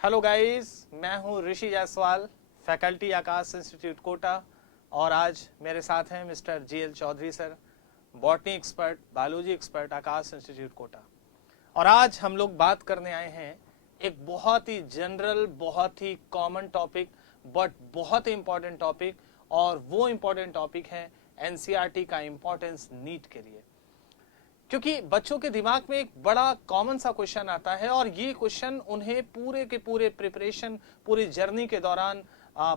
Hello guys, मैं हूं Rishi Jaiswal, faculty Aakash institute Kota. और आज मेरे साथ हैं mister GL Choudhary sir, botany expert, biology expert, Aakash institute Kota. और आज हम लोग बात करने आए हैं एक बहुत ही जनरल, बहुत ही कॉमन टॉपिक, बट बहुत ही इंपॉर्टेंट टॉपिक। और वो इंपॉर्टेंट टॉपिक है एनसीईआरटी का इंपॉर्टेंस नीट के लिए। क्योंकि बच्चों के दिमाग में एक बड़ा कॉमन सा क्वेश्चन आता है और ये क्वेश्चन उन्हें पूरे के पूरे प्रिपरेशन, पूरी जर्नी के दौरान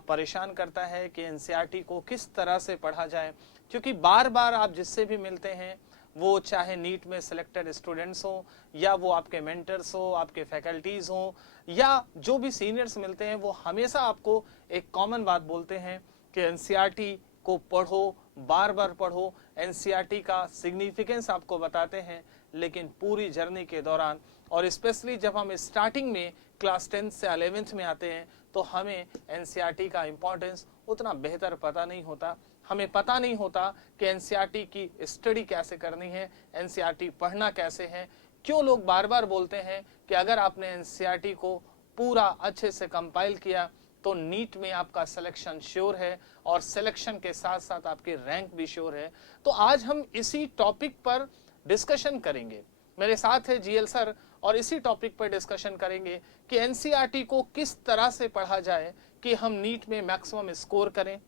परेशान करता है कि एनसीईआरटी को किस तरह से पढ़ा जाए। क्योंकि बार बार आप जिससे भी मिलते हैं, वो चाहे नीट में सिलेक्टेड स्टूडेंट्स हो, या वो आपके मेंटर्स हो, आपके फैकल्टीज हो, या जो भी सीनियर्स मिलते हैं, वो हमेशा आपको एक कॉमन बात बोलते हैं कि एनसीईआरटी को पढ़ो, बार बार पढ़ो। एनसीईआरटी का सिग्निफिकेंस आपको बताते हैं, लेकिन पूरी जर्नी के दौरान, और स्पेशली जब हम स्टार्टिंग में क्लास 10 से 11th में आते हैं, तो हमें एनसीईआरटी का इंपॉर्टेंस उतना बेहतर पता नहीं होता। हमें पता नहीं होता कि एनसीईआरटी की स्टडी कैसे करनी है, एनसीईआरटी पढ़ना कैसे है। क्यों लोग बार बार बोलते हैं कि अगर आपने एनसीईआरटी को पूरा अच्छे से कंपाइल किया तो नीट में आपका सिलेक्शन श्योर है, और सिलेक्शन के साथ साथ आपकी रैंक भी श्योर है। तो आज हम इसी टॉपिक पर डिस्कशन करेंगे। मेरे साथ है जीएल सर, और इसी टॉपिक पर डिस्कशन करेंगे कि एनसीईआरटी को किस तरह से पढ़ा जाए कि हम नीट में मैक्सिमम स्कोर करें।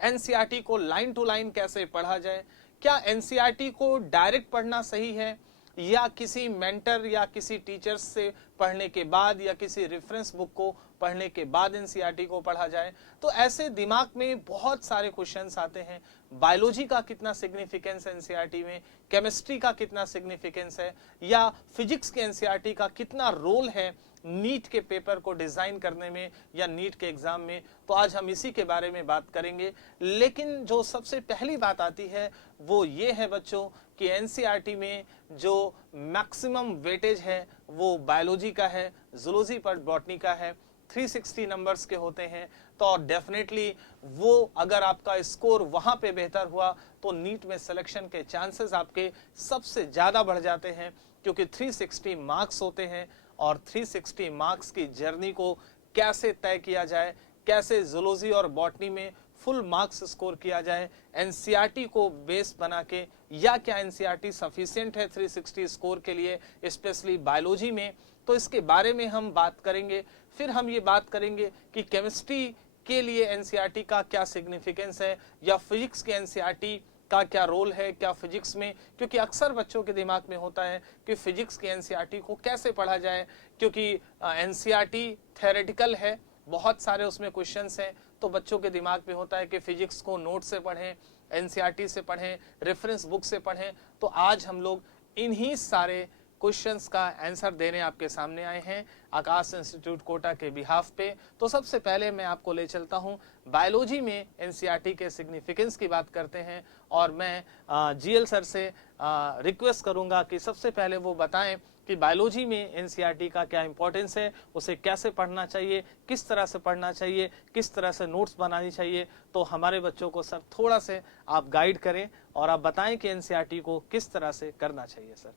एनसीईआरटी को लाइन टू लाइन कैसे पढ़ा जाए। क्या एनसीईआरटी को डायरेक्ट पढ़ना सही है, या किसी मेंटर या किसी टीचर से पढ़ने के बाद, या किसी रेफरेंस बुक को पढ़ने के बाद एनसीईआरटी को पढ़ा जाए। तो ऐसे दिमाग में बहुत सारे क्वेश्चंस आते हैं। बायोलॉजी का कितना सिग्निफिकेंस है एनसीईआरटी में, केमिस्ट्री का कितना सिग्निफिकेंस है, या फिजिक्स के एनसीईआरटी का कितना रोल है नीट के पेपर को डिजाइन करने में या नीट के एग्जाम में। तो आज हम इसी के बारे में बात करेंगे। लेकिन जो सबसे पहली बात आती है वो ये है बच्चों कि एनसीईआरटी में जो मैक्सिमम वेटेज है वो बायोलॉजी का है, जूलॉजी पर बॉटनी का है। 360 नंबर्स के होते हैं। तो डेफिनेटली वो अगर आपका स्कोर वहां पे बेहतर हुआ तो नीट में सिलेक्शन के चांसेस आपके सबसे ज्यादा बढ़ जाते हैं, क्योंकि 360 मार्क्स होते हैं। और 360 मार्क्स की जर्नी को कैसे तय किया जाए, कैसे जूलॉजी और बॉटनी में फुल मार्क्स स्कोर किया जाए एनसीईआरटी को बेस बना के, या क्या एनसीईआरटी सफिशिएंट है 360 स्कोर के लिए, स्पेशली बायोलॉजी में। तो इसके बारे में हम बात करेंगे। फिर हम ये बात करेंगे कि केमिस्ट्री के लिए एनसीईआरटी का क्या सिग्निफिकेंस है, या फिजिक्स के एनसीईआरटी का क्या रोल है, क्या फिजिक्स में, क्योंकि अक्सर बच्चों के दिमाग में होता है कि फिजिक्स के एनसीईआरटी को कैसे पढ़ा जाए, क्योंकि एनसीईआरटी थ्योरेटिकल है, बहुत सारे उसमें क्वेश्चंस हैं। तो बच्चों के दिमाग में होता है कि फिजिक्स को नोट से पढ़ें, एनसीईआरटी से पढ़ें, रेफरेंस बुक से पढ़ें। तो आज हम लोग इन्हीं सारे क्वेश्चंस का आंसर देने आपके सामने आए हैं आकाश इंस्टीट्यूट कोटा के बिहाफ पे। तो सबसे पहले मैं आपको ले चलता हूं बायोलॉजी में एनसीईआरटी के सिग्निफिकेंस की बात करते हैं। और मैं जीएल सर से रिक्वेस्ट करूंगा कि सबसे पहले वो बताएं कि बायोलॉजी में एनसीईआरटी का क्या इंपॉर्टेंस है, उसे कैसे पढ़ना चाहिए, किस तरह से पढ़ना चाहिए, किस तरह से नोट्स बनानी चाहिए। तो हमारे बच्चों को सर थोड़ा से आप गाइड करें और आप बताएं कि एनसीईआरटी को किस तरह से करना चाहिए सर।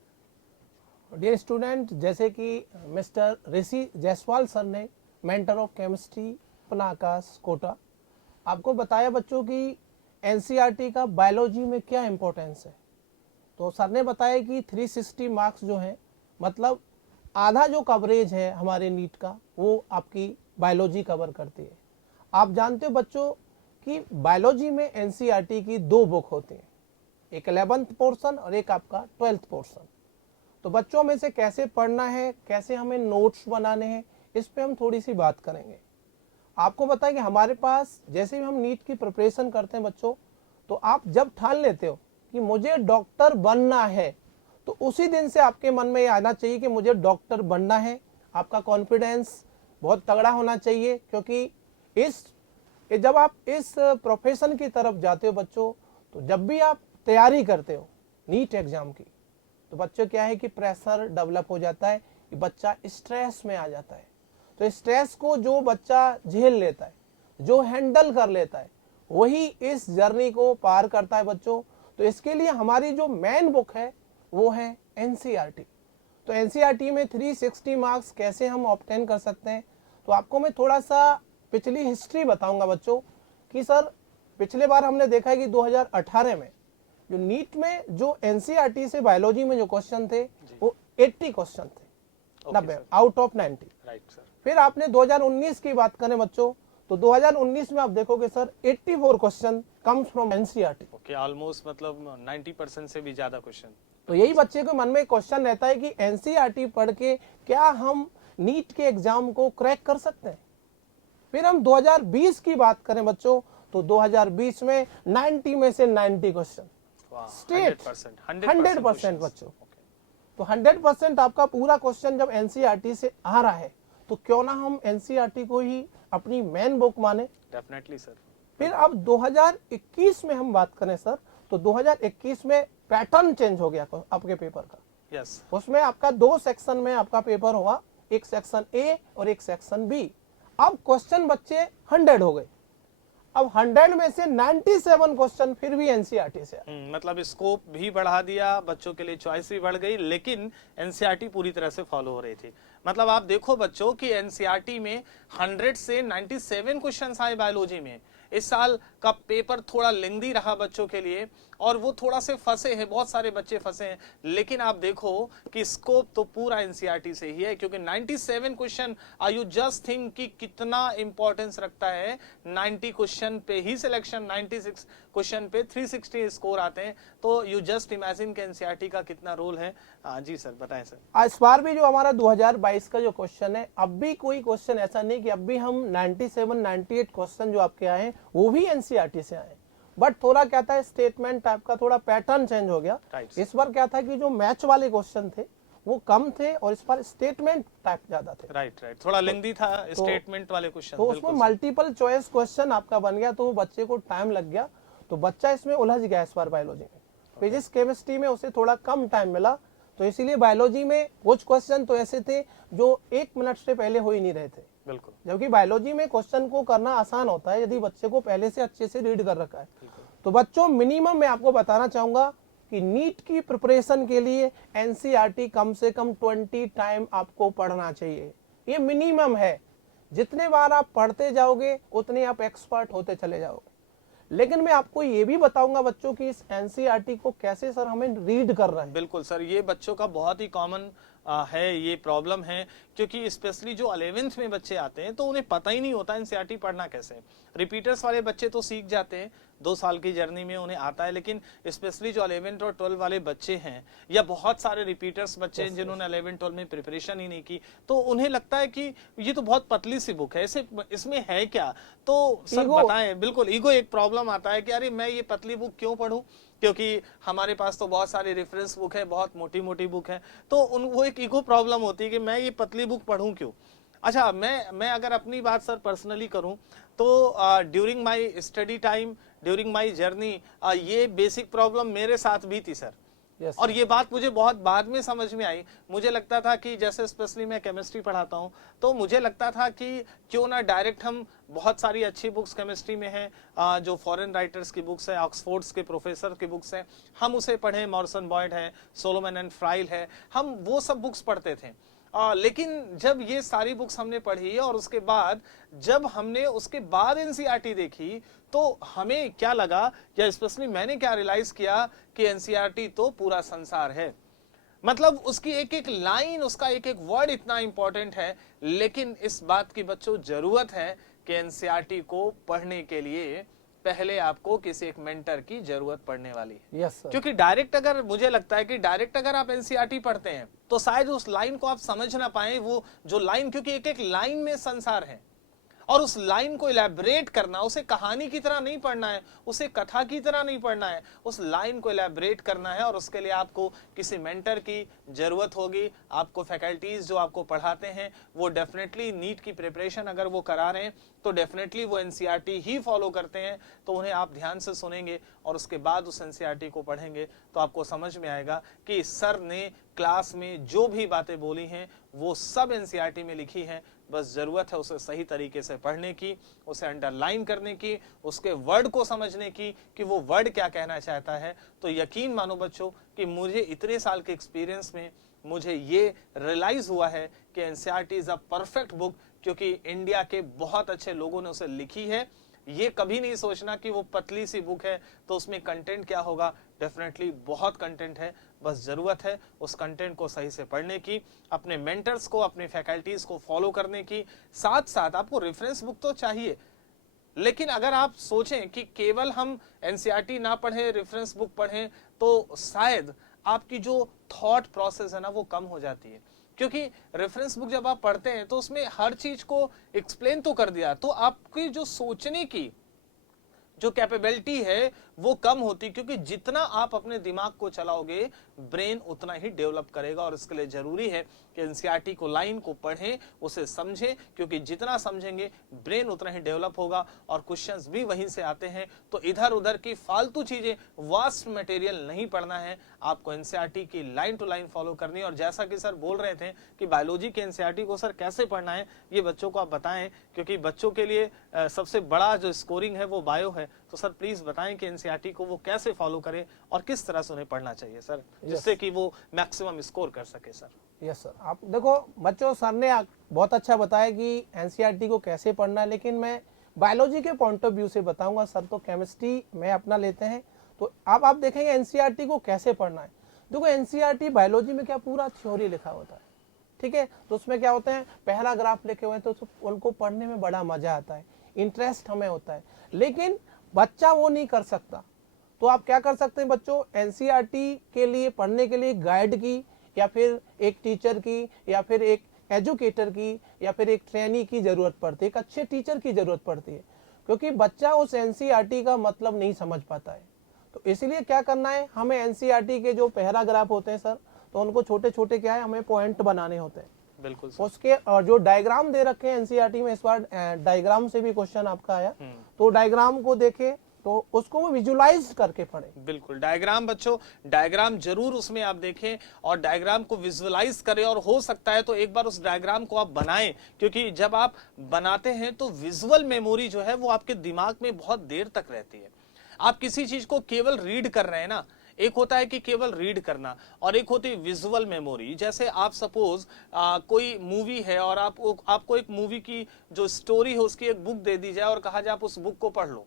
डियर स्टूडेंट, जैसे कि मिस्टर ऋषि जायसवाल सर ने, मेंटर ऑफ केमिस्ट्री अपना आकाश कोटा, आपको बताया बच्चों की एनसीईआरटी का बायोलॉजी में क्या इम्पोर्टेंस है। तो सर ने बताया कि 360 मार्क्स जो हैं, मतलब आधा जो कवरेज है हमारे नीट का, वो आपकी बायोलॉजी कवर करती है। आप जानते हो बच्चों कि बायोलॉजी में एनसीईआरटी की 2 बुक होती हैं, एक 11th पोर्शन और एक आपका 12th पोर्शन। तो बच्चों में से कैसे पढ़ना है, कैसे हमें नोट्स बनाने हैं, इस पे हम थोड़ी सी बात करेंगे। आपको बताएं कि हमारे पास जैसे भी हम नीट की प्रिपरेशन करते हैं बच्चों, तो आप जब ठान लेते हो कि मुझे डॉक्टर बनना है, तो उसी दिन से आपके मन में ये आना चाहिए कि मुझे डॉक्टर बनना है। आपका कॉन्फिडेंस बहुत तगड़ा होना चाहिए, क्योंकि जब आप इस प्रोफेशन की तरफ जाते हो बच्चों, तो जब भी आप तैयारी करते हो नीट एग्जाम की, तो बच्चों क्या है कि प्रेशर डेवलप हो जाता है, कि बच्चा स्ट्रेस में आ जाता है। तो स्ट्रेस को जो बच्चा झेल लेता है, जो हैंडल कर लेता है, वही इस जर्नी को पार करता है बच्चों। तो इसके लिए हमारी जो मेन बुक है वो है एनसीईआरटी। तो एनसीईआरटी में 360 मार्क्स कैसे हम ऑब्टेन कर सकते हैं, तो आपको मैं थोड़ा सा पिछली हिस्ट्री बताऊंगा बच्चों कि सर पिछले बार हमने देखा है कि 2018 में जो नीट में जो एनसीईआरटी से बायोलॉजी में जो क्वेश्चन थे वो 80 क्वेश्चन थे, 90 आउट ऑफ 90। Right sir. फिर आपने 2019 की बात करें बच्चों, तो 2019 में आप देखोगे sir 84 question comes from NCERT. Okay, almost मतलब 90% से भी ज्यादा क्वेश्चन। तो यही बच्चे के मन में क्वेश्चन रहता है कि एनसीईआरटी पढ़ के क्या हम नीट के एग्जाम को क्रैक कर सकते हैं। फिर हम 2020 की बात करें बच्चों, तो 2020 में 90 में से 90 क्वेश्चन स्टेट 100% बच्चों। तो 100% आपका पूरा क्वेश्चन जब एनसीईआरटी से आ रहा है तो क्यों ना हम एनसीईआरटी को ही अपनी मेन बुक माने। Definitely sir. फिर अब 2021 में हम बात करें सर, तो 2021 में पैटर्न चेंज हो गया आपके पेपर का। यस। उसमें आपका 2 सेक्शन में आपका पेपर हुआ, एक सेक्शन ए और एक सेक्शन बी। अब क्वेश्चन बच्चे 100 हो गए। अब 100 में से 97 क्वेश्चन फिर भी एनसीईआरटी से। मतलब स्कोप भी बढ़ा दिया, बच्चों के लिए चॉइस भी बढ़ गई, लेकिन एनसीईआरटी पूरी तरह से फॉलो हो रही थी। मतलब आप देखो बच्चों कि एनसीईआरटी में 100 से 97 क्वेश्चंस आए बायोलॉजी में। इस साल का पेपर थोड़ा लेंदी रहा बच्चों के लिए और वो थोड़ा से फंसे हैं, बहुत सारे बच्चे फंसे हैं, लेकिन आप देखो कि स्कोप तो पूरा एनसीईआरटी से ही है, क्योंकि 97 question, are you just think कि कितना इंपॉर्टेंस रखता है। 90 क्वेश्चन पे ही सिलेक्शन, 96 क्वेश्चन पे 360 स्कोर आते हैं, तो यू जस्ट इमेजिन कि एनसीईआरटी का कितना रोल है। जी सर, बताएं सर। इस बार भी जो हमारा 2022 का जो क्वेश्चन है, अब भी कोई क्वेश्चन ऐसा नहीं कि अब भी हम 97-98 क्वेश्चन जो आपके आए हैं वो भी एनसीईआरटी से आए, बट थोड़ा क्या था स्टेटमेंट टाइप का थोड़ा पैटर्न चेंज हो गया। इस बार क्या था कि जो मैच वाले क्वेश्चन थे वो कम थे और इस बार स्टेटमेंट टाइप ज्यादा थे। राइट, थोड़ा लेंदी था स्टेटमेंट वाले क्वेश्चन। तो उसमें मल्टीपल चॉइस क्वेश्चन आपका बन गया, तो बच्चे को टाइम लग गया, तो बच्चा इसमें उलझ गया इस बार बायोलॉजी में। फिजिक्स केमिस्ट्री में उसे थोड़ा कम टाइम मिला, तो इसीलिए बायोलॉजी में कुछ क्वेश्चन तो ऐसे थे जो 1 मिनट से पहले हो ही नहीं रहे थे। बिल्कुल। जबकि बायोलॉजी में क्वेश्चन को करना आसान होता है यदि बच्चे को पहले से अच्छे से रीड कर रखा है। तो बच्चों मिनिमम मैं आपको बताना चाहूंगा कि नीट की प्रिपरेशन के लिए एनसीईआरटी कम से कम 20 टाइम आपको पढ़ना चाहिए, ये मिनिमम है। जितने बार आप पढ़ते जाओगे उतने आप एक्सपर्ट होते चले जाओगे। लेकिन मैं आपको ये भी बताऊंगा बच्चों की इस एनसीईआरटी को कैसे सर हमें रीड कर रहे हैं। बिल्कुल सर, ये बच्चों का बहुत ही कॉमन है, ये प्रॉब्लम है, क्योंकि स्पेशली जो 11th में बच्चे आते हैं तो उन्हें पता ही नहीं होता एनसीईआरटी पढ़ना कैसे। रिपीटर्स वाले बच्चे तो सीख जाते हैं, 2 साल की जर्नी में उन्हें आता है, लेकिन स्पेशली जो 11th और 12 वाले बच्चे हैं या बहुत सारे रिपीटर्स बच्चे हैं जिन्होंने 11-12 में प्रिपरेशन ही नहीं की, तो उन्हें लगता है कि ये तो बहुत पतली सी बुक है, इसमें है क्या। तो सर बताएं। बिल्कुल, ईगो एक प्रॉब्लम आता है कि अरे मैं ये पतली बुक क्यों पढूं, क्योंकि हमारे पास तो बहुत सारे रेफरेंस बुक है, बहुत मोटी मोटी बुक है, तो वो एक ईगो प्रॉब्लम होती है कि मैं ये पतली बुक पढूं क्यों। अच्छा, मैं अगर अपनी बात सर पर्सनली करूं तो during my study time, during my journey, ये बेसिक प्रॉब्लम मेरे साथ भी थी सर। और ये बात मुझे बहुत बाद में समझ में आई। मुझे लगता था कि जैसे स्पेशली मैं केमिस्ट्री पढ़ाता हूँ, तो मुझे लगता था कि क्यों ना डायरेक्ट हम, बहुत सारी अच्छी बुक्स केमिस्ट्री में हैं, जो फॉरेन राइटर्स की बुक्स है, ऑक्सफोर्ड्स के प्रोफेसर की बुक्स हैं, हम उसे पढ़ें। मॉरिसन बॉयड है, सोलोमन एंड फ्राइल है, हम वो सब बुक्स पढ़ते थे। लेकिन जब ये सारी बुक्स हमने पढ़ी और उसके बाद जब हमने उसके बाद एनसीईआरटी देखी, तो हमें क्या लगा, या स्पेशली मैंने क्या रियलाइज किया कि एनसीईआरटी तो पूरा संसार है। मतलब उसकी एक एक लाइन, उसका एक एक वर्ड इतना इंपॉर्टेंट है, लेकिन इस बात की बच्चों जरूरत है कि एनसीईआरटी को पढ़ने के लिए पहले आपको किसी एक मेंटर की जरूरत पड़ने वाली है। Yes sir. क्योंकि डायरेक्ट अगर, मुझे लगता है कि डायरेक्ट अगर आप एनसीईआरटी पढ़ते हैं तो शायद उस लाइन को आप समझ ना पाए, वो जो लाइन, क्योंकि एक एक लाइन में संसार है, और उस लाइन को इलैबोरेट करना, उसे कहानी की तरह नहीं पढ़ना है, उसे कथा की तरह नहीं पढ़ना है, उस लाइन को इलैबोरेट करना है, और उसके लिए आपको किसी मेंटर की जरूरत होगी। आपको फैकल्टीज जो आपको पढ़ाते हैं वो डेफिनेटली नीट की प्रिपरेशन अगर वो करा रहे हैं तो डेफिनेटली वो एनसीईआरटी ही फॉलो करते हैं, तो उन्हें आप ध्यान से सुनेंगे और उसके बाद उस एनसीईआरटी को पढ़ेंगे तो आपको समझ में आएगा कि सर ने क्लास में जो भी बातें बोली हैं वो सब एनसीईआरटी में लिखी हैं। बस जरूरत है उसे सही तरीके से पढ़ने की, उसे अंडरलाइन करने की, उसके वर्ड को समझने की कि वो वर्ड क्या कहना चाहता है। तो यकीन मानो बच्चों कि मुझे इतने साल के एक्सपीरियंस में मुझे ये रियलाइज हुआ है कि NCERT is a perfect book, क्योंकि इंडिया के बहुत अच्छे लोगों ने उसे लिखी है। ये कभी नहीं सोचना कि वो पतली सी बुक है तो उसमें कंटेंट क्या होगा, डेफिनेटली बहुत कंटेंट है, बस जरूरत है उस कंटेंट को सही से पढ़ने की, अपने मेंटर्स को, अपने फैकल्टीज को फॉलो करने की। साथ साथ आपको रेफरेंस बुक तो चाहिए, लेकिन अगर आप सोचें कि केवल हम एनसीईआरटी ना पढ़ें, रेफरेंस बुक पढ़ें, तो शायद आपकी जो थॉट प्रोसेस है ना वो कम हो जाती है। क्योंकि रेफरेंस बुक जब आप पढ़ते हैं तो उसमें हर चीज को एक्सप्लेन तो कर दिया, तो आपकी जो सोचने की जो कैपेबिलिटी है वो कम होती, क्योंकि जितना आप अपने दिमाग को चलाओगे ब्रेन उतना ही डेवलप करेगा। और इसके लिए जरूरी है कि एनसीईआरटी को लाइन को पढ़ें, उसे समझें, क्योंकि जितना समझेंगे ब्रेन उतना ही डेवलप होगा और क्वेश्चंस भी वहीं से आते हैं। तो इधर उधर की फालतू चीजें, वास्ट मटेरियल नहीं पढ़ना है, आपको एनसीईआरटी की लाइन टू लाइन फॉलो करनी है। और जैसा कि सर बोल रहे थे कि बायोलॉजी के एनसीईआरटी को सर कैसे पढ़ना है, ये बच्चों को आप बताएं, क्योंकि बच्चों के लिए सबसे बड़ा जो स्कोरिंग है वो बायो है। तो सर प्लीज बताएं कि एनसीईआरटी को वो कैसे फॉलो करें और किस तरह से उन्हें पढ़ना चाहिए सर, जिससे कि वो मैक्सिमम स्कोर कर सके सर। यस सर, आप देखो बच्चों, सर ने बहुत अच्छा बताया कि एनसीईआरटी को कैसे पढ़ना है, लेकिन मैं बायोलॉजी के पॉइंट ऑफ व्यू से बताऊंगा। सर तो केमिस्ट्री में अपना लेते हैं, तो आप देखेंगे एनसीईआरटी को कैसे पढ़ना है। देखो एनसीईआरटी बायोलॉजी में क्या पूरा थ्योरी लिखा होता है, ठीक है, तो उसमें क्या होता है, पहला ग्राफ लिखे हुए हैं, तो उनको पढ़ने में बड़ा मजा आता है, इंटरेस्ट हमें होता है। लेकिन बच्चा वो नहीं कर सकता, तो आप क्या कर सकते हैं बच्चों, एनसीईआरटी के लिए पढ़ने के लिए गाइड की, या फिर एक टीचर की, या फिर एक एजुकेटर की, या फिर एक ट्रेनी की जरूरत पड़ती है, एक अच्छे टीचर की जरूरत पड़ती है, क्योंकि बच्चा उस एनसीईआरटी का मतलब नहीं समझ पाता है। तो इसलिए क्या करना है, हमें एनसीईआरटी के जो पैराग्राफ होते हैं सर, तो उनको छोटे छोटे क्या है, हमें पॉइंट बनाने होते हैं। बिल्कुल। उसके और जो डायग्राम दे रखे हैं एनसीईआरटी में, इस बार डायग्राम से भी क्वेश्चन आपका आया, तो डायग्राम को देखे तो उसको वो विजुलाइज करके पढ़े। बिल्कुल, डायग्राम बच्चों, डायग्राम जरूर उसमें आप देखें और डायग्राम को विजुअलाइज करें, और हो सकता है तो एक बार उस डायग्राम को आप बनाएं, क्योंकि जब आप बनाते हैं तो विजुअल मेमोरी जो है वो आपके दिमाग में बहुत देर तक रहती है। आप किसी चीज को केवल रीड कर रहे हैं ना, एक होता है कि केवल रीड करना और एक होती है विजुअल मेमोरी। जैसे आप सपोज कोई मूवी है और आपको एक मूवी की जो स्टोरी है उसकी एक बुक दे दी जाए और कहा जाए आप उस बुक को पढ़ लो,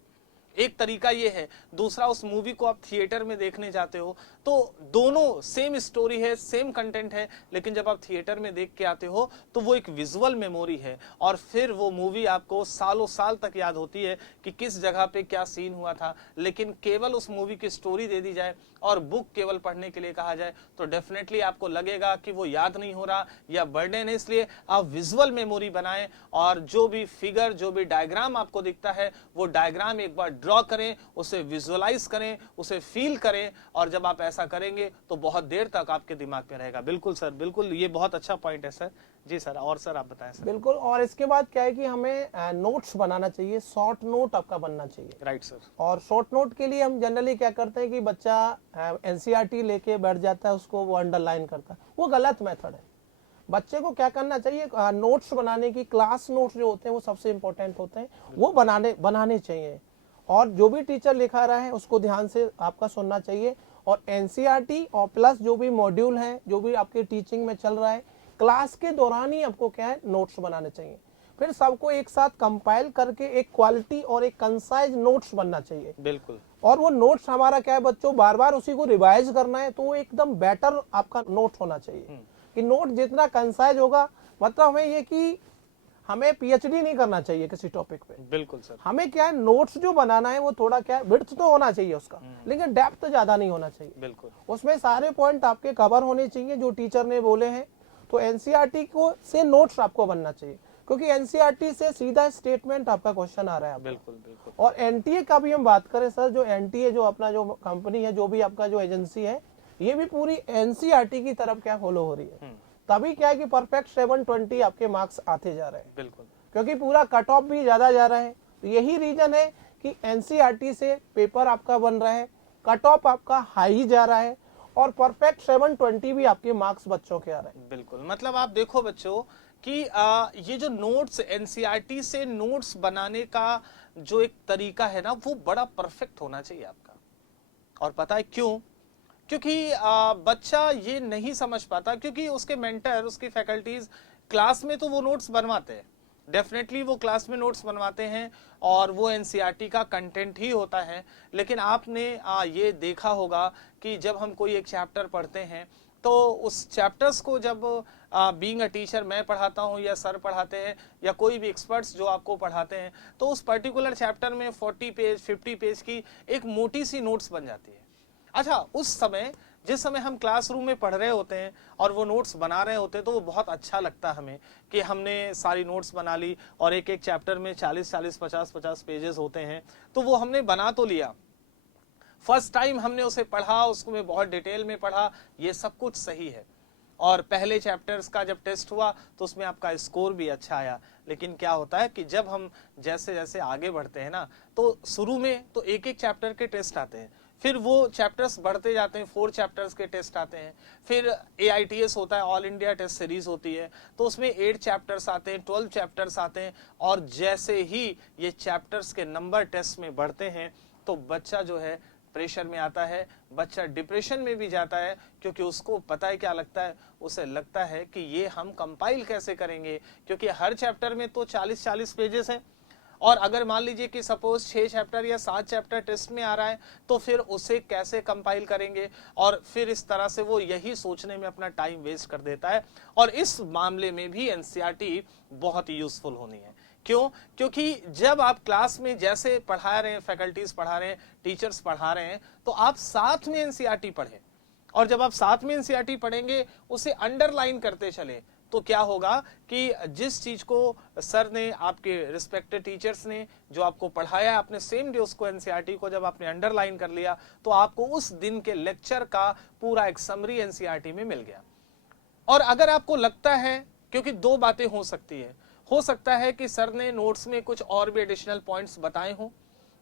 एक तरीका ये है। दूसरा, उस मूवी को आप थिएटर में देखने जाते हो तो दोनों सेम स्टोरी है, सेम कंटेंट है, लेकिन जब आप थिएटर में देख के आते हो तो वो एक विजुअल मेमोरी है, और फिर वो मूवी आपको सालों साल तक याद होती है कि किस जगह पे क्या सीन हुआ था। लेकिन केवल उस मूवी की स्टोरी दे दी जाए और बुक केवल पढ़ने के लिए कहा जाए तो डेफिनेटली आपको लगेगा कि वो याद नहीं हो रहा या बर्डन है। इसलिए आप विजुअल मेमोरी बनाएं और जो भी फिगर, जो भी डायग्राम आपको दिखता है वो डायग्राम एक बार ड्रॉ करें, उसे विजुअलाइज करें, उसे फील करें, और जब आप ऐसा करेंगे तो बहुत देर तक आपके दिमाग में रहेगा। बिल्कुल सर, बिल्कुल, ये बहुत अच्छा पॉइंट है सर। जी सर, और सर आप बताएं सर। बिल्कुल, और इसके बाद क्या है कि हमें नोट्स बनाना चाहिए, शॉर्ट नोट आपका बनना चाहिए। Right sir. और शॉर्ट नोट के लिए हम जनरली क्या करते हैं कि बच्चा एनसीईआरटी लेके बैठ जाता है, उसको वो अंडरलाइन करता है, वो गलत मेथड है। बच्चे को क्या करना चाहिए, नोट्स बनाने की, क्लास नोट्स जो होते हैं वो सबसे इंपॉर्टेंट होते हैं, वो बनाने चाहिए। और जो भी टीचर लिखा रहा है उसको ध्यान से आपका सुनना चाहिए। और एनसीईआरटी और प्लस जो भी मॉड्यूल है, जो भी आपके टीचिंग में चल रहा है, क्लास के दौरान ही आपको क्या है, नोट्स बनाने चाहिए। फिर सबको एक साथ कंपाइल करके एक क्वालिटी और एक कंसाइज नोट्स बनना चाहिए। बिल्कुल। और वो नोट्स हमारा क्या है बच्चों, बार बार उसी को रिवाइज करना है, तो वो एकदम बेटर आपका नोट होना चाहिए। कि नोट जितना कंसाइज होगा, मतलब हमें ये कि हमें पीएचडी नहीं करना चाहिए किसी टॉपिक पे। बिल्कुल सर। हमें क्या है, नोट्स जो बनाना है वो थोड़ा क्या है, विड्थ तो होना चाहिए उसका, लेकिन डेप्थ ज्यादा नहीं होना चाहिए। बिल्कुल। उसमें सारे पॉइंट आपके कवर होने चाहिए जो टीचर ने बोले हैं। तो एनसीईआरटी को से नोट्स आपको बनना चाहिए, क्योंकि एनसीईआरटी से सीधा स्टेटमेंट आपका क्वेश्चन आ रहा है। बिल्कुल बिल्कुल। और एनटीए का भी हम बात करें सर, जो एनटीए जो अपना जो कंपनी है, जो भी आपका जो एजेंसी है, ये भी पूरी एनसीईआरटी की तरफ क्या फॉलो हो रही है। तभी क्या है कि परफेक्ट 720 आपके मार्क्स आते जा रहे हैं। बिल्कुल। क्योंकि पूरा कट ऑफ भी ज्यादा जा रहा है। तो यही रीजन है कि एनसीईआरटी से पेपर आपका बन रहा है, कट ऑफ आपका हाई जा रहा है, और परफेक्ट 720 भी आपके मार्क्स बच्चों के आ रहे हैं। बिल्कुल, मतलब आप देखो बच्चों कि ये जो नोट्स, एनसीईआरटी से नोट्स बनाने का जो एक तरीका है ना, वो बड़ा परफेक्ट होना चाहिए आपका। और पता है क्यों? क्योंकि बच्चा ये नहीं समझ पाता, क्योंकि उसके मेंटर, उसकी फैकल्टीज क्लास में तो वो नोट्स बनवाते हैं, डेफिनेटली वो क्लास में नोट्स बनवाते हैं और वो एनसीईआरटी का कंटेंट ही होता है। लेकिन आपने ये देखा होगा कि जब हम कोई एक चैप्टर पढ़ते हैं तो उस चैप्टर्स को जब बीइंग अ टीचर मैं पढ़ाता हूँ या सर पढ़ाते हैं या कोई भी एक्सपर्ट्स जो आपको पढ़ाते हैं, तो उस पर्टिकुलर चैप्टर में 40 पेज 50 पेज की एक मोटी सी नोट्स बन जाती है। अच्छा, उस समय जिस समय हम क्लासरूम में पढ़ रहे होते हैं और वो नोट्स बना रहे होते हैं तो वो बहुत अच्छा लगता है हमें कि हमने सारी नोट्स बना ली और एक एक चैप्टर में 40-40 50-50 पेजेस होते हैं, तो वो हमने बना तो लिया, फर्स्ट टाइम हमने उसे पढ़ा, उसको बहुत डिटेल में पढ़ा, ये सब कुछ सही है और पहले चैप्टर्स का जब टेस्ट हुआ तो उसमें आपका स्कोर भी अच्छा आया। लेकिन क्या होता है कि जब हम जैसे जैसे आगे बढ़ते हैं ना, तो शुरू में तो एक एक चैप्टर के टेस्ट आते हैं, फिर वो चैप्टर्स बढ़ते जाते हैं, 4 चैप्टर्स के टेस्ट आते हैं, फिर AITS होता है, ऑल इंडिया टेस्ट सीरीज होती है, तो उसमें 8 चैप्टर्स आते हैं, 12 चैप्टर्स आते हैं और जैसे ही ये चैप्टर्स के नंबर टेस्ट में बढ़ते हैं तो बच्चा जो है प्रेशर में आता है, बच्चा डिप्रेशन में भी जाता है, क्योंकि उसको पता है क्या लगता है, उसे लगता है कि ये हम कंपाइल कैसे करेंगे, क्योंकि हर चैप्टर में तो 40-40 पेजेस हैं और अगर मान लीजिए कि सपोज 6 चैप्टर या 7 चैप्टर टेस्ट में आ रहा है तो फिर उसे कैसे कंपाइल करेंगे, और फिर इस तरह से वो यही सोचने में अपना टाइम वेस्ट कर देता है। और इस मामले में भी एनसीईआरटी बहुत ही यूजफुल होनी है। क्यों? क्योंकि जब आप क्लास में जैसे पढ़ा रहे हैं, फैकल्टीज पढ़ा रहे हैं, टीचर्स पढ़ा रहे हैं, तो आप साथ में एनसीईआरटी पढ़ें और जब आप साथ में एनसीईआरटी पढ़ेंगे उसे अंडरलाइन करते चले, तो क्या होगा कि जिस चीज को सर ने, आपके रिस्पेक्टेड टीचर्स ने जो आपको पढ़ाया, आपने सेम डे उसको एनसीईआरटी को जब आपने अंडरलाइन कर लिया तो आपको उस दिन के लेक्चर का पूरा एक समरी एनसीईआरटी में मिल गया। और अगर आपको लगता है, क्योंकि दो बातें हो सकती है, हो सकता है कि सर ने नोट्स में कुछ और भी एडिशनल पॉइंट्स बताए हों,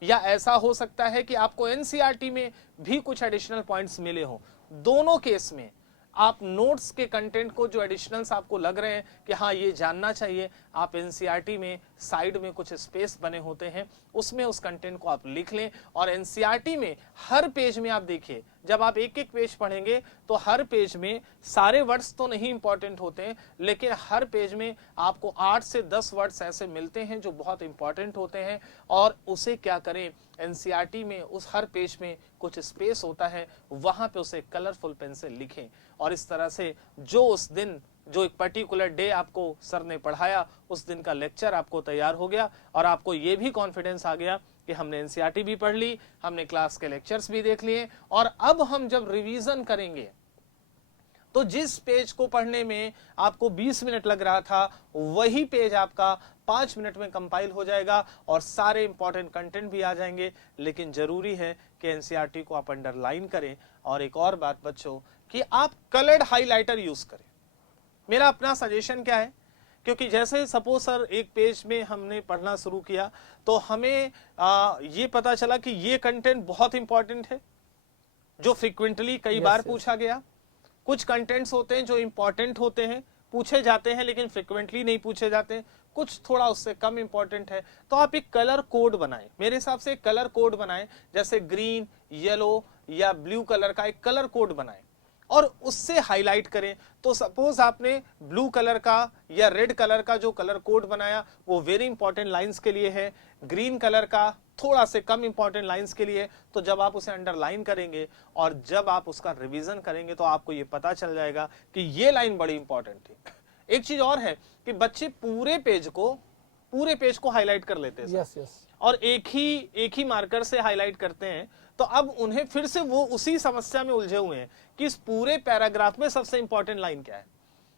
या ऐसा हो सकता है कि आपको एनसीईआरटी में भी कुछ एडिशनल पॉइंट्स मिले हों। दोनों केस में आप नोट्स के कंटेंट को, जो एडिशनल्स आपको लग रहे हैं कि हाँ ये जानना चाहिए, आप एनसीईआरटी में साइड में कुछ स्पेस बने होते हैं, उसमें उस कंटेंट को आप लिख लें। और एनसीईआरटी में हर पेज में आप देखिए, जब आप एक एक पेज पढ़ेंगे तो हर पेज में सारे वर्ड्स तो नहीं इंपॉर्टेंट होते हैं, लेकिन हर पेज में आपको 8 से 10 वर्ड्स ऐसे मिलते हैं जो बहुत इंपॉर्टेंट होते हैं। और उसे क्या करें, एनसीईआरटी में उस हर पेज में कुछ स्पेस होता है, वहां पे उसे कलरफुल पेन से लिखें। और इस तरह से जो उस दिन, जो एक पर्टिकुलर डे आपको सर ने पढ़ाया, उस दिन का लेक्चर आपको तैयार हो गया और आपको ये भी कॉन्फिडेंस आ गया कि हमने एनसीईआरटी भी पढ़ ली, हमने क्लास के लेक्चर्स भी देख लिए, और अब हम जब रिवीजन करेंगे तो जिस पेज को पढ़ने में आपको 20 मिनट लग रहा था, वही पेज आपका 5 मिनट में कंपाइल हो जाएगा और सारे इंपॉर्टेंट कंटेंट भी आ जाएंगे। लेकिन जरूरी है कि एनसीईआरटी को आप अंडरलाइन करें। और एक और बात बच्चों, कि आप कलर्ड हाइलाइटर यूज करें। मेरा अपना सजेशन क्या है, क्योंकि जैसे सपोज सर एक पेज में हमने पढ़ना शुरू किया तो हमें ये पता चला कि ये कंटेंट बहुत इंपॉर्टेंट है, जो फ्रीक्वेंटली कई बार पूछा गया। कुछ कंटेंट्स होते हैं जो इंपॉर्टेंट होते हैं, पूछे जाते हैं, लेकिन फ्रीक्वेंटली नहीं पूछे जाते, कुछ थोड़ा उससे कम इंपॉर्टेंट है। तो आप एक कलर कोड बनाएं, मेरे हिसाब से एक कलर कोड बनाएं, जैसे ग्रीन, येलो या ब्लू कलर का एक कलर कोड बनाएं और उससे हाईलाइट करें। तो सपोज आपने ब्लू कलर का या रेड कलर का जो कलर कोड बनाया वो वेरी इंपॉर्टेंट लाइंस के लिए है, ग्रीन कलर का थोड़ा से कम इंपॉर्टेंट लाइंस के लिए। तो जब आप उसे अंडरलाइन करेंगे और जब आप उसका रिवीजन करेंगे तो आपको ये पता चल जाएगा कि ये लाइन बड़ी इंपॉर्टेंट थी। एक चीज और है कि बच्चे पूरे पेज को हाईलाइट कर लेते हैं और एक ही मार्कर से हाईलाइट करते हैं। तो अब उन्हें फिर से वो उसी समस्या में उलझे हुए हैं कि इस पूरे पैराग्राफ में सबसे इंपॉर्टेंट लाइन क्या है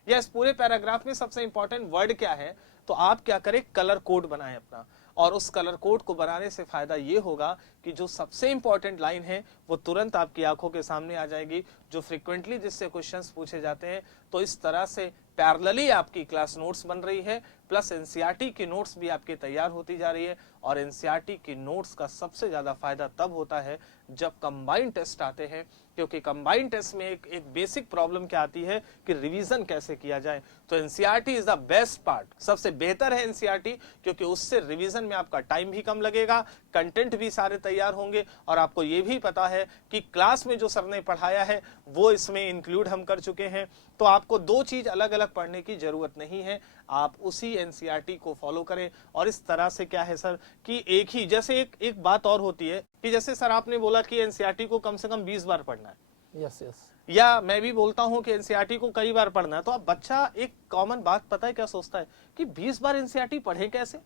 या इस पूरे पैराग्राफ में सबसे इंपॉर्टेंट वर्ड क्या है। तो आप क्या करें, कलर कोड बनाएं अपना, और उस कलर कोड को बनाने से फायदा ये होगा कि जो सबसे इंपॉर्टेंट लाइन है वो तुरंत आपकी आंखों के सामने आ जाएगी, जो फ्रीक्वेंटली जिससे क्वेश्चंस पूछे जाते हैं। तो इस तरह से पैरेलली आपकी क्लास नोट्स बन रही है, प्लस एनसीईआरटी की नोट्स भी आपकी तैयार होती जा रही है। और एनसीईआरटी की नोट्स का सबसे ज्यादा फायदा तब होता है जब कंबाइंड टेस्ट आते हैं, क्योंकि कंबाइंड टेस्ट में एक बेसिक प्रॉब्लम क्या आती है कि रिवीजन कैसे किया जाए। तो NCERT is the best part, सबसे बेहतर है एनसीईआरटी, क्योंकि उससे रिवीजन में आपका टाइम भी कम लगेगा, कंटेंट भी सारे तैयार होंगे, और आपको ये भी पता है कि क्लास में जो सर ने पढ़ाया है वो इसमें इंक्लूड हम कर चुके हैं। तो आपको दो चीज अलग अलग पढ़ने की जरूरत नहीं है, आप उसी एनसीईआरटी को फॉलो करें। और इस तरह से क्या है सर कि एक ही जैसे एक बात और होती है कि जैसे सर आपने बोला कि एनसीईआरटी को कम से कम 20 बार पढ़ना है। Yes yes. या मैं भी बोलता हूं कि एनसीईआरटी को कई बार पढ़ना है। तो अब बच्चा एक कॉमन बात पता है क्या सोचता है कि 20 बार एनसीईआरटी पढ़े कैसे,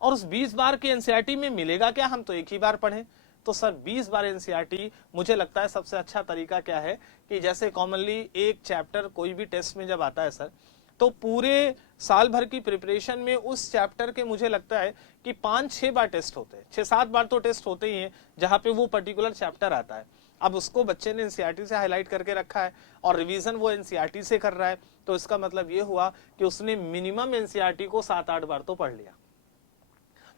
और उस 20 बार के एनसीईआरटी में मिलेगा क्या, हम तो एक ही बार पढ़ें। तो सर 20 बार एनसीईआरटी मुझे लगता है सबसे अच्छा तरीका क्या है कि जैसे कॉमनली एक चैप्टर कोई भी टेस्ट में जब आता है सर, तो पूरे साल भर की प्रिपरेशन में उस चैप्टर के मुझे लगता है कि 5-6 बार टेस्ट होते हैं, 6-7 बार तो टेस्ट होते ही हैं जहां पे वो पर्टिकुलर चैप्टर आता है। अब उसको बच्चे ने एनसीईआरटी से हाईलाइट करके रखा है और रिवीजन वो एनसीईआरटी से कर रहा है, तो इसका मतलब ये हुआ कि उसने मिनिमम एनसीईआरटी को 7-8 बार तो पढ़ लिया।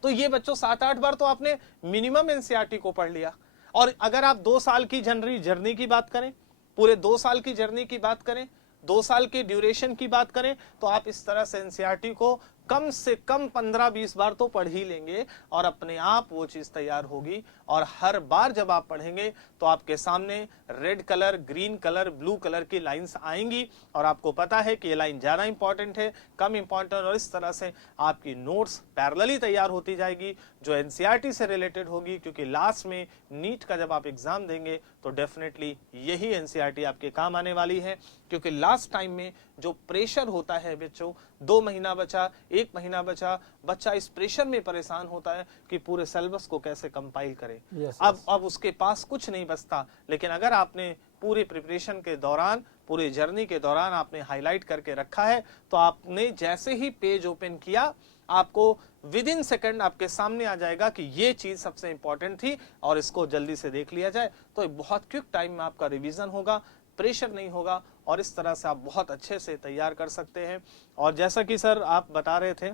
तो ये बच्चों 7-8 बार तो आपने मिनिमम एनसीईआरटी को पढ़ लिया। और अगर आप 2 साल की जर्नी की बात करें, पूरे 2 साल की जर्नी की बात करें, 2 साल के ड्यूरेशन की बात करें, तो आप इस तरह से एनसीईआरटी को कम से कम 15-20 बार तो पढ़ ही लेंगे और अपने आप वो चीज तैयार होगी। और हर बार जब आप पढ़ेंगे तो आपके सामने red colour, green colour, blue colour की लाइंस आएंगी और आपको पता है कि ये लाइन ज्यादा इंपॉर्टेंट है, कम इंपॉर्टेंट, और इस तरह से आपकी नोट्स पैरेलली तैयार होती जाएगी जो एनसीईआरटी से रिलेटेड होगी। क्योंकि लास्ट में नीट का जब आप एग्जाम देंगे तो डेफिनेटली यही एनसीईआरटी आपके काम आने वाली है, क्योंकि लास्ट टाइम में जो प्रेशर होता है बच्चों, 2 महीना बचा, 1 महीना बचा, बच्चा इस प्रेशर में परेशान होता है कि पूरे सिलेबस को कैसे कंपाइल करे। अब उसके पास कुछ नहीं बचता। लेकिन अगर आपने पूरी प्रिपरेशन के दौरान, पूरी जर्नी के दौरान आपने हाईलाइट करके रखा है, तो आपने जैसे ही पेज ओपन किया, आपको विद इन सेकंड आपके सामने आ जाएगा कि ये चीज सबसे इंपॉर्टेंट थी और इसको जल्दी से देख लिया जाए। तो बहुत क्विक टाइम में आपका रिवीजन होगा, प्रेशर नहीं होगा, और इस तरह से आप बहुत अच्छे से तैयार कर सकते हैं। और जैसा कि सर आप बता रहे थे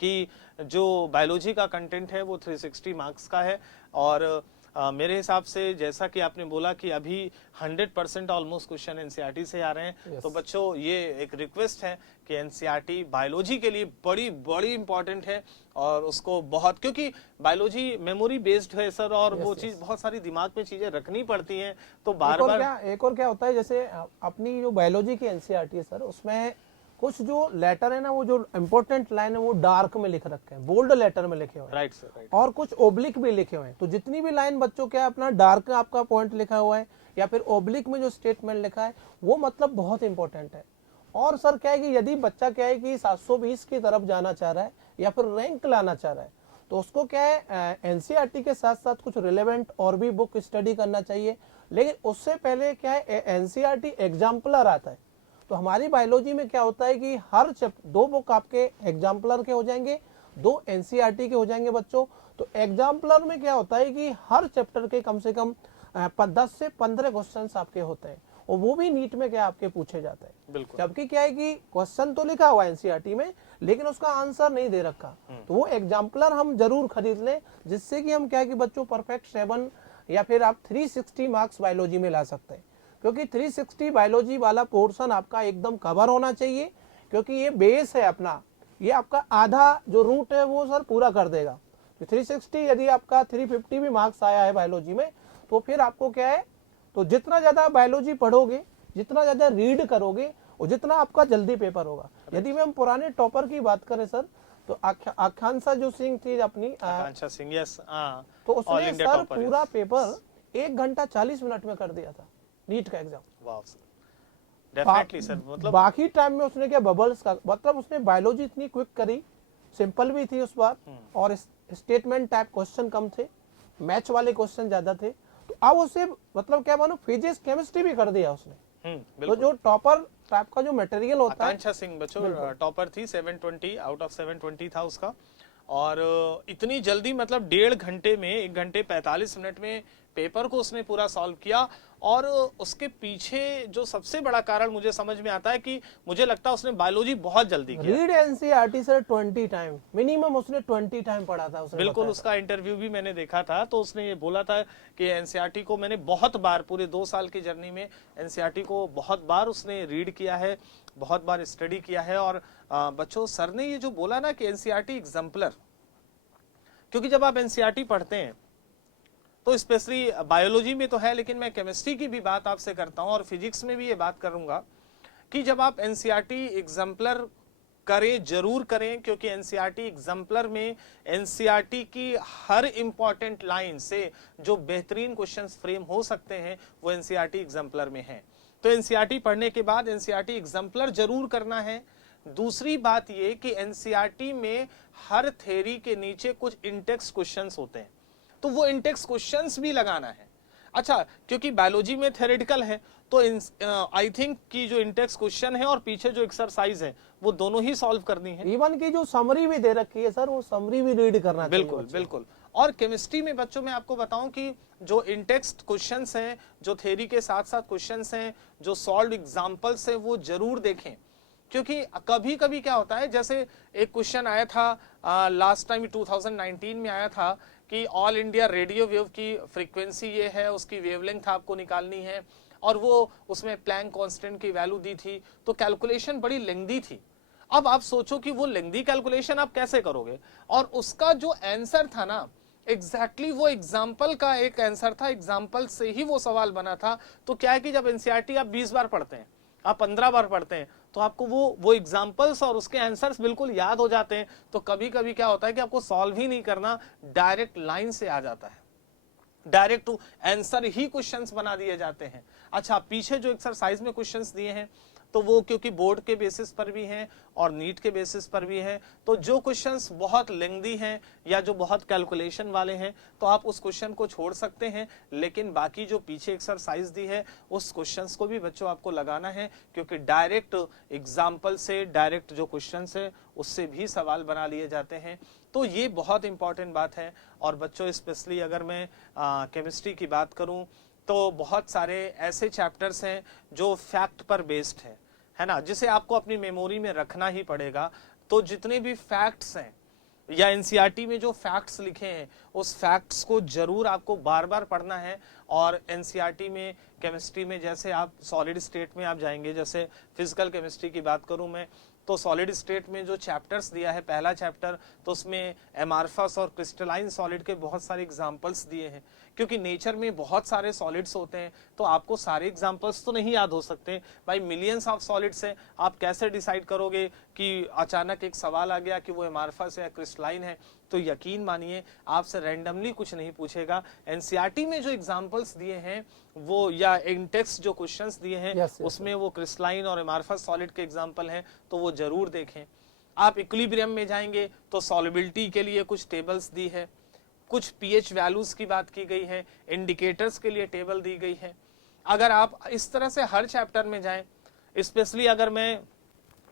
कि जो बायोलॉजी का कंटेंट है वो 360 मार्क्स का है, और मेरे हिसाब से जैसा कि आपने बोला कि अभी 100% ऑलमोस्ट क्वेश्चन एनसीईआरटी से आ रहे हैं। तो बच्चों ये एक रिक्वेस्ट है कि एनसीईआरटी बायोलॉजी के लिए बड़ी बड़ी इंपॉर्टेंट है, और उसको बहुत, क्योंकि बायोलॉजी मेमोरी बेस्ड है सर, और वो चीज बहुत सारी दिमाग में चीजें रखनी पड़ती हैं, तो बार बार एक और क्या होता है, जैसे अपनी जो बायोलॉजी की एनसीईआरटी है सर, उसमें कुछ जो लेटर है ना, वो जो इंपॉर्टेंट लाइन है वो डार्क में लिख रखे हैं, बोल्ड लेटर में लिखे हुए हैं। Right sir, right. और कुछ ओब्लिक भी लिखे हुए हैं। तो जितनी भी लाइन बच्चों क्या अपना डार्क आपका पॉइंट लिखा हुआ है या फिर ओब्लिक में जो स्टेटमेंट लिखा है वो मतलब बहुत इंपॉर्टेंट है। और सर क्या है कि यदि बच्चा क्या है कि 720 की तरफ जाना चाह रहा है या फिर रैंक लाना चाह रहा है, तो उसको क्या है एनसीईआरटी के साथ साथ कुछ रिलेवेंट और भी बुक स्टडी करना चाहिए। लेकिन उससे पहले क्या है, एनसीईआरटी एग्जाम्पलर आता है। तो हमारी बायोलॉजी में क्या होता है कि हर 2 बुक आपके एग्जाम्पलर के हो जाएंगे, 2 एनसीईआरटी के हो जाएंगे बच्चों। तो एग्जाम्पलर में क्या होता है कि हर चैप्टर के कम से कम 10 से 15 क्वेश्चंस आपके होते हैं, और वो भी नीट में क्या आपके पूछे जाते हैं। जबकि क्या है कि क्वेश्चन तो लिखा हुआ है एनसीईआरटी में, लेकिन उसका आंसर नहीं दे रखा। तो वो एग्जाम्पलर हम जरूर खरीद लें, जिससे कि हम क्या है कि बच्चों परफेक्ट 7 या फिर आप 360 मार्क्स बायोलॉजी में ला सकते हैं। क्योंकि 360 बायोलॉजी वाला पोर्शन आपका एकदम कवर होना चाहिए, क्योंकि ये बेस है अपना, ये आपका आधा जो रूट है वो सर पूरा कर देगा। 360 यदि आपका 350 भी मार्क्स आया है बायोलॉजी में, तो फिर आपको क्या है, तो जितना ज्यादा बायोलॉजी पढ़ोगे, जितना ज्यादा रीड करोगे, और जितना आपका जल्दी पेपर होगा। यदि हम पुराने टॉपर की बात करें सर, तो आकांक्षा जो सिंह थी अपनी, आकांक्षा सिंह, यस, तो उसने सर पूरा पेपर 1 घंटा 40 मिनट में कर दिया था नीट का एग्जाम। वाह सर, डेफिनेटली सर। मतलब बाकी टाइम में उसने क्या बबल्स का, मतलब उसने बायोलॉजी इतनी क्विक करी, सिंपल भी थी उस बार, और स्टेटमेंट टाइप क्वेश्चन कम थे, मैच वाले क्वेश्चन ज्यादा थे। तो अब उसे मतलब क्या मानो फिजिक्स केमिस्ट्री भी कर दिया उसने। तो जो टॉपर टाइप का जो मटेरियल होता है, आकांक्षा सिंह बच्चों टॉपर थी, 720 आउट ऑफ 720 था उसका, और इतनी जल्दी मतलब 1.5 घंटे में, 1 घंटे 45 मिनट में पेपर को उसने पूरा सॉल्व किया। और उसके पीछे जो सबसे बड़ा कारण मुझे समझ में आता है कि मुझे लगता है उसने बायोलॉजी बहुत जल्दी किया। Read NCERT sir 20 time minimum, उसने 20 टाइम पढ़ा था उसने बिल्कुल, बताया उसका इंटरव्यू भी मैंने देखा था, तो उसने ये बोला था कि एनसीईआरटी को मैंने बहुत बार, पूरे 2 साल की जर्नी में एनसीईआरटी को बहुत बार उसने रीड किया है, बहुत बार स्टडी किया है। और बच्चों, सर ने ये जो बोला ना कि एनसीईआरटी एग्जाम्पलर, क्योंकि जब आप एनसीईआरटी पढ़ते हैं तो स्पेशली बायोलॉजी में तो है, लेकिन मैं केमिस्ट्री की भी बात आपसे करता हूं और फिजिक्स में भी ये बात करूंगा कि जब आप एनसीईआरटी एग्जाम्पलर करें, जरूर करें, क्योंकि एनसीईआरटी एग्जाम्पलर में एनसीईआरटी की हर इंपॉर्टेंट लाइन से जो बेहतरीन क्वेश्चंस फ्रेम हो सकते हैं वो एनसीईआरटी एग्जाम्पलर में है। तो एनसीईआरटी पढ़ने के बाद एनसीईआरटी एग्जाम्पलर जरूर करना है। दूसरी बात ये कि एनसीईआरटी में हर थ्योरी के नीचे कुछ इंटेक्स्ट क्वेश्चंस होते हैं, तो वो इंटेक्स्ट क्वेश्चंस भी लगाना है। अच्छा, क्योंकि बायोलॉजी में थ्योरेटिकल है तो आई थिंक कि जो इंटेक्स्ट क्वेश्चन है और पीछे जो एक्सरसाइज है वो दोनों ही सॉल्व करनी है। इवन की जो समरी भी दे रखी है सर, वो समरी भी रीड करना चाहिए। बिल्कुल बिल्कुल। और केमिस्ट्री में बच्चों मैं आपको बताऊं कि जो इंटेक्स्ट क्वेश्चंस हैं, जो थ्योरी के साथ साथ क्वेश्चंस हैं, जो सॉल्व एग्जांपल्स हैं, वो जरूर देखें। क्योंकि कभी कभी क्या होता है, जैसे एक क्वेश्चन आया था लास्ट टाइम 2019 में आया था कि ऑल इंडिया रेडियो वेव की फ्रीक्वेंसी ये है, उसकी वेवलेंथ आपको निकालनी है, और वो उसमें प्लैंक कांस्टेंट की वैल्यू दी थी, तो कैलकुलेशन बड़ी लेंथी थी। अब आप सोचो कि वो लेंथी कैलकुलेशन आप कैसे करोगे, और उसका जो आंसर था ना, एग्जैक्टली वो एग्जाम्पल का एक आंसर था, एग्जाम्पल से ही वो सवाल बना था। तो क्या है कि जब एनसीईआरटी आप 20 बार पढ़ते हैं, आप 15 बार पढ़ते हैं, तो आपको वो एग्जाम्पल्स और उसके आंसर्स बिल्कुल याद हो जाते हैं। तो कभी कभी क्या होता है कि आपको सॉल्व ही नहीं करना, डायरेक्ट लाइन से आ जाता है, डायरेक्ट टू आंसर ही क्वेश्चंस बना दिए जाते हैं। अच्छा, पीछे जो एक्सरसाइज में क्वेश्चंस दिए हैं तो वो क्योंकि बोर्ड के बेसिस पर भी हैं और नीट के बेसिस पर भी हैं, तो जो क्वेश्चंस बहुत लेंथी हैं या जो बहुत कैलकुलेशन वाले हैं तो आप उस क्वेश्चन को छोड़ सकते हैं, लेकिन बाकी जो पीछे एक्सरसाइज दी है उस क्वेश्चंस को भी बच्चों आपको लगाना है, क्योंकि डायरेक्ट एग्जाम्पल से, डायरेक्ट जो क्वेश्चंस है उससे भी सवाल बना लिए जाते हैं। तो ये बहुत इंपॉर्टेंट बात है। और बच्चों, स्पेशली अगर मैं केमिस्ट्री की बात करूं तो बहुत सारे ऐसे चैप्टर्स हैं जो फैक्ट पर बेस्ड है ना, जिसे आपको अपनी मेमोरी में रखना ही पड़ेगा। तो जितने भी फैक्ट्स हैं या एनसीईआरटी में जो फैक्ट्स लिखे हैं उस फैक्ट्स को जरूर आपको बार बार पढ़ना है। और एनसीईआरटी में केमिस्ट्री में जैसे आप सॉलिड स्टेट में आप जाएंगे, जैसे फिजिकल केमिस्ट्री की बात करूं मैं, तो सॉलिड स्टेट में जो चैप्टर्स दिया है, पहला चैप्टर, तो उसमें एमार्फस और क्रिस्टलाइन सॉलिड के बहुत सारे एग्जांपल्स दिए हैं। क्योंकि नेचर में बहुत सारे सॉलिड्स होते हैं तो आपको सारे एग्जांपल्स तो नहीं याद हो सकते भाई, मिलियंस ऑफ सॉलिड्स हैं, आप कैसे डिसाइड करोगे कि अचानक एक सवाल आ गया कि वो एमार्फस या क्रिस्टलाइन है। तो यकीन मानिए आपसे रैंडमली कुछ नहीं पूछेगा। एनसीईआरटी में जो एग्जांपल्स दिए हैं वो, या इंटेक्स्ट जो क्वेश्चंस दिए हैं उसमें वो क्रिस्टलाइन और एमार्फस सॉलिड के एग्जांपल हैं, तो वो जरूर देखें। आप इक्विलिब्रियम में जाएंगे तो सॉल्युबिलिटी के लिए कुछ टेबल्स दी है, कुछ पीएच वैल्यूज की बात की गई है, इंडिकेटर्स के लिए टेबल दी गई है। अगर आप इस तरह से हर चैप्टर में जाएं, स्पेशली अगर मैं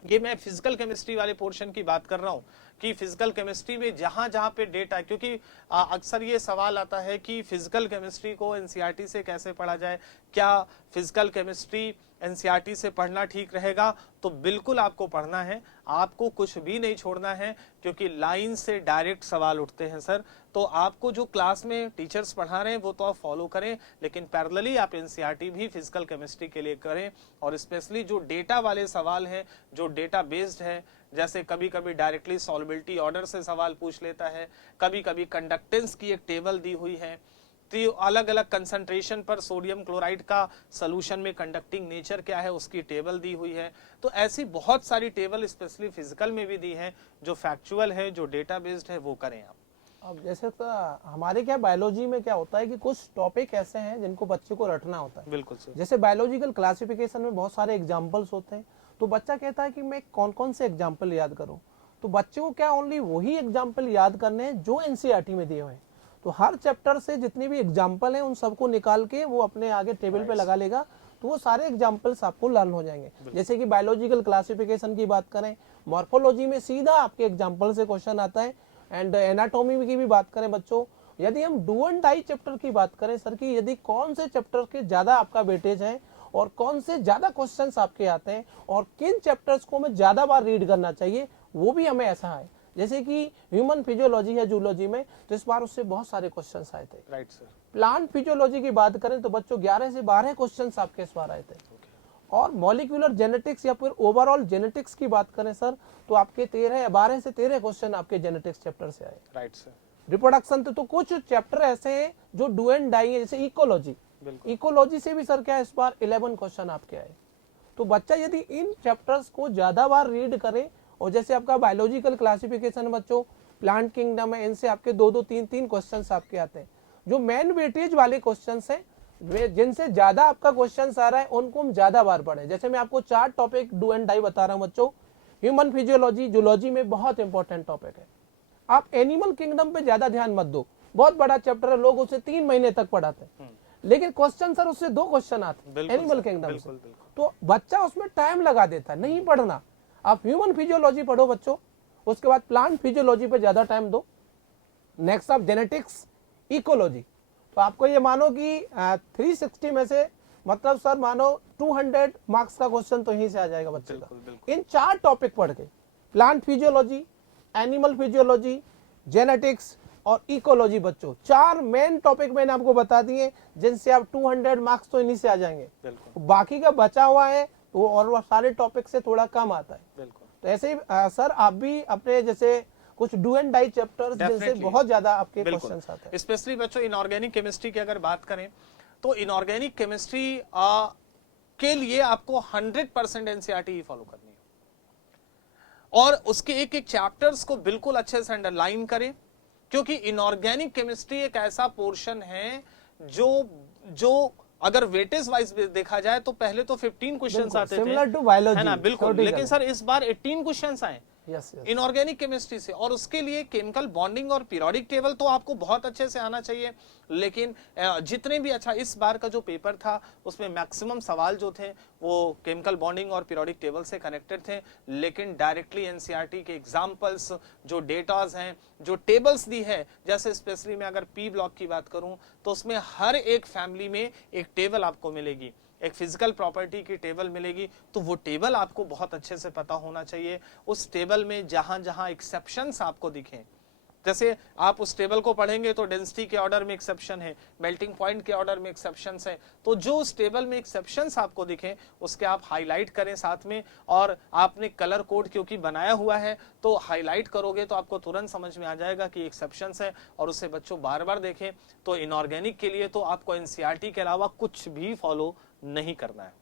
फिजिकल केमिस्ट्री वाले पोर्शन की बात कर रहा हूं कि फिजिकल केमिस्ट्री में जहां जहां पे डेटा है, क्योंकि अक्सर ये सवाल आता है कि फिजिकल केमिस्ट्री को एनसीईआरटी से कैसे पढ़ा जाए, क्या फिजिकल केमिस्ट्री एनसीईआरटी से पढ़ना ठीक रहेगा? तो बिल्कुल आपको पढ़ना है, आपको कुछ भी नहीं छोड़ना है, क्योंकि लाइन से डायरेक्ट सवाल उठते हैं सर। तो आपको जो क्लास में टीचर्स पढ़ा रहे हैं वो तो आप फॉलो करें, लेकिन पैरेलली आप एनसीईआरटी भी फिजिकल केमिस्ट्री के लिए करें। और स्पेशली जो डेटा वाले सवाल हैं, जो डेटा बेस्ड है, जैसे कभी कभी डायरेक्टली सॉल्युबिलिटी ऑर्डर से सवाल पूछ लेता है, कभी कभी कंडक्टेंस की एक टेबल दी हुई है, तो अलग अलग कंसंट्रेशन पर सोडियम क्लोराइड का सॉल्यूशन में कंडक्टिंग नेचर क्या है उसकी टेबल दी हुई है। तो ऐसी बहुत सारी टेबल स्पेशली फिजिकल में भी दी है, जो फैक्चुअल है, जो डेटा बेस्ड है, वो करें आप। अब जैसे तो हमारे क्या बायोलॉजी में क्या होता है कि कुछ टॉपिक ऐसे हैं जिनको बच्चे को रटना होता है। बिल्कुल सही। जैसे बायोलॉजिकल क्लासिफिकेशन में बहुत सारे एग्जाम्पल्स होते हैं, तो बच्चा कहता है कि मैं कौन कौन से एग्जाम्पल याद करूं, तो बच्चे को क्या ओनली वही एग्जाम्पल याद करने हैं जो एनसीईआरटी में दिए हुए हैं। तो हर चैप्टर से जितने भी एग्जाम्पल हैं उन सबको निकाल के वो अपने आगे टेबल पे लगा लेगा, तो वो सारे एग्जाम्पल्स आपको लर्न हो जाएंगे। जैसे कि बायोलॉजिकल क्लासिफिकेशन की बात करें, मॉर्फोलॉजी में सीधा आपके एग्जाम्पल से क्वेश्चन आता है। एंड एनाटॉमी की भी बात करें बच्चों, यदि हम डू एंड डाई चैप्टर की बात करें सर की, यदि कौन से चैप्टर के ज्यादा आपका वेटेज है और कौन से ज्यादा क्वेश्चंस आपके आते हैं और किन चैप्टर्स को हमें ज्यादा बार रीड करना चाहिए, वो भी हमें ऐसा है। जैसे कि ह्यूमन फिजियोलॉजी या जूलॉजी में तो इस बार उससे बहुत सारे क्वेश्चंस आए थे। Right sir. प्लांट फिजियोलॉजी की बात करें तो बच्चों 11 से 12 क्वेश्चंस आपके इस बार आए थे। और मॉलिक्यूलर जेनेटिक्स या फिर ओवरऑल जेनेटिक्स की बात करें सर तो आपके 12 से 13 क्वेश्चन आपके जेनेटिक्स चैप्टर से आए। Right sir. रिप्रोडक्शन तो कुछ चैप्टर ऐसे हैं जो डू एंड डाई है, जैसे इकोलॉजी। इकोलॉजी से भी सर क्या इस बार 11 क्वेश्चन आपके आए। तो बच्चा यदि इन चैप्टर्स को ज्यादा बार रीड करे, और जैसे आपका बायोलॉजिकल क्लासिफिकेशन बच्चों प्लांट किंगडम है, इनसे आपके 2-2 3-3 क्वेश्चंस आपके आते हैं। जो मेन वेटेज वाले क्वेश्चंस हैं, जिनसे ज्यादा आपका क्वेश्चंस आ रहा है, उनको हम ज्यादा बार पढ़ें। जैसे मैं आपको 4 टॉपिक डू एंड डाई बता रहा हूं बच्चों। ह्यूमन फिजियोलॉजी जूलॉजी में बहुत इंपॉर्टेंट टॉपिक है। आप एनिमल किंगडम पे ज्यादा ध्यान मत दो, बहुत बड़ा चैप्टर है, लोग उसे 3 महीने तक पढ़ाते हैं, लेकिन क्वेश्चन सर उससे 2 क्वेश्चन आते हैं एनिमल किंगडम से। तो बच्चा उसमें टाइम लगा देता है, नहीं पढ़ना। आप ह्यूमन फिजियोलॉजी पढ़ो बच्चों, उसके बाद प्लांट फिजियोलॉजी पे ज्यादा टाइम दो। नेक्स्ट आप जेनेटिक्स, इकोलॉजी। तो आपको ये मानो कि 360 में से मतलब सर मानो 200 मार्क्स का क्वेश्चन तो यहीं से आ जाएगा बच्चे का। इन 4 टॉपिक पढ़ के, plant physiology, animal physiology, genetics और इकोलॉजी बच्चों, 4 मेन टॉपिक मैंने आपको बता दिए, जिनसे आप 200 मार्क्स तो इन्हीं से आ जाएंगे। बाकी का बचा हुआ है वो और सारे टॉपिक से थोड़ा कम आता है। तो ऐसे ही सर आप भी अपने जैसे कुछ डू एंड डाई चैप्टर्स जिनसे बहुत ज्यादा आपके क्वेश्चंस आते हैं। स्पेशली बच्चों इनऑर्गेनिक केमिस्ट्री की अगर बात करें तो इनऑर्गेनिक केमिस्ट्री के लिए आपको 100% एनसीईआरटी फॉलो करनी है, और उसके एक एक चैप्टर्स को बिल्कुल अच्छे से अंडरलाइन करें, क्योंकि इनऑर्गेनिक केमिस्ट्री एक ऐसा पोर्शन है जो अगर वेटेज वाइज देखा जाए तो पहले तो 15 क्वेश्चंस आते थे, सिमिलर टू बायोलॉजी, है ना, बिल्कुल, लेकिन सर इस बार 18 क्वेश्चंस आए इनऑर्गेनिक केमिस्ट्री से। और उसके लिए केमिकल बॉन्डिंग और पीरियोडिक टेबल तो आपको बहुत अच्छे से आना चाहिए, लेकिन जितने भी अच्छा इस बार का जो पेपर था उसमें मैक्सिमम सवाल जो थे वो केमिकल बॉन्डिंग और पीरियोडिक टेबल से कनेक्टेड थे, लेकिन डायरेक्टली एनसीईआरटी के एग्जांपल्स, जो डेटाज हैं, जो टेबल्स दी है, जैसे स्पेशली मैं अगर पी ब्लॉक की बात करूं तो उसमें हर एक फैमिली में एक टेबल आपको मिलेगी, एक फिजिकल प्रॉपर्टी की टेबल मिलेगी, तो वो टेबल आपको बहुत अच्छे से पता होना चाहिए। उस टेबल में जहां जहां एक्सेप्शंस आपको दिखें, जैसे आप उस टेबल को पढ़ेंगे तो डेंसिटी के ऑर्डर में एक्सेप्शन है, मेल्टिंग पॉइंट के ऑर्डर में एक्सेप्शंस है, तो जो उस टेबल में एक्सेप्शंस आपको दिखें उसके आप हाईलाइट करें साथ में, और आपने कलर कोड क्योंकि बनाया हुआ है तो हाईलाइट करोगे तो आपको तुरंत समझ में आ जाएगा कि एक्सेप्शंस है, और उसे बच्चों बार बार देखें। तो इनऑर्गेनिक के लिए तो आपको एनसीईआरटी के अलावा कुछ भी फॉलो नहीं करना है।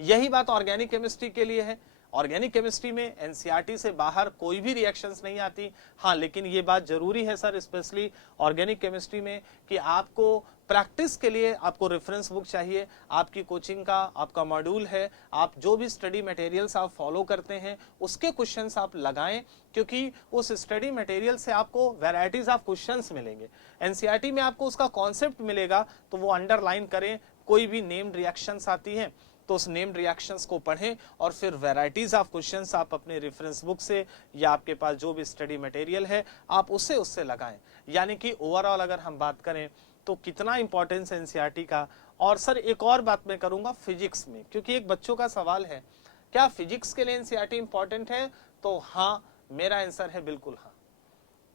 यही बात ऑर्गेनिक केमिस्ट्री के लिए है। ऑर्गेनिक केमिस्ट्री में एनसीईआरटी से बाहर कोई भी रिएक्शंस नहीं आती। हाँ, लेकिन ये बात जरूरी है सर, स्पेशली ऑर्गेनिक केमिस्ट्री में, कि आपको प्रैक्टिस के लिए आपको रेफरेंस बुक चाहिए। आपकी कोचिंग का आपका मॉड्यूल है, आप जो भी स्टडी मटेरियल्स आप फॉलो करते हैं उसके क्वेश्चंस आप लगाएं, क्योंकि उस स्टडी मटेरियल से आपको वैरायटीज ऑफ क्वेश्चंस मिलेंगे। एनसीईआरटी में आपको उसका कॉन्सेप्ट मिलेगा तो वो अंडरलाइन करें। कोई भी नेम्ड रिएक्शंस आती है तो उस नेम्ड रिएक्शंस को पढ़ें, और फिर वैरायटीज ऑफ क्वेश्चंस आप अपने रेफरेंस बुक से या आपके पास जो भी स्टडी मटेरियल है आप उससे लगाएं। यानी कि ओवरऑल अगर हम बात करें तो कितना इंपॉर्टेंस है एनसीईआरटी का। और सर एक और बात मैं करूंगा फिजिक्स में, क्योंकि एक बच्चों का सवाल है क्या फिजिक्स के लिए एनसीईआरटी इंपॉर्टेंट है, तो हाँ, मेरा आंसर है बिल्कुल हाँ,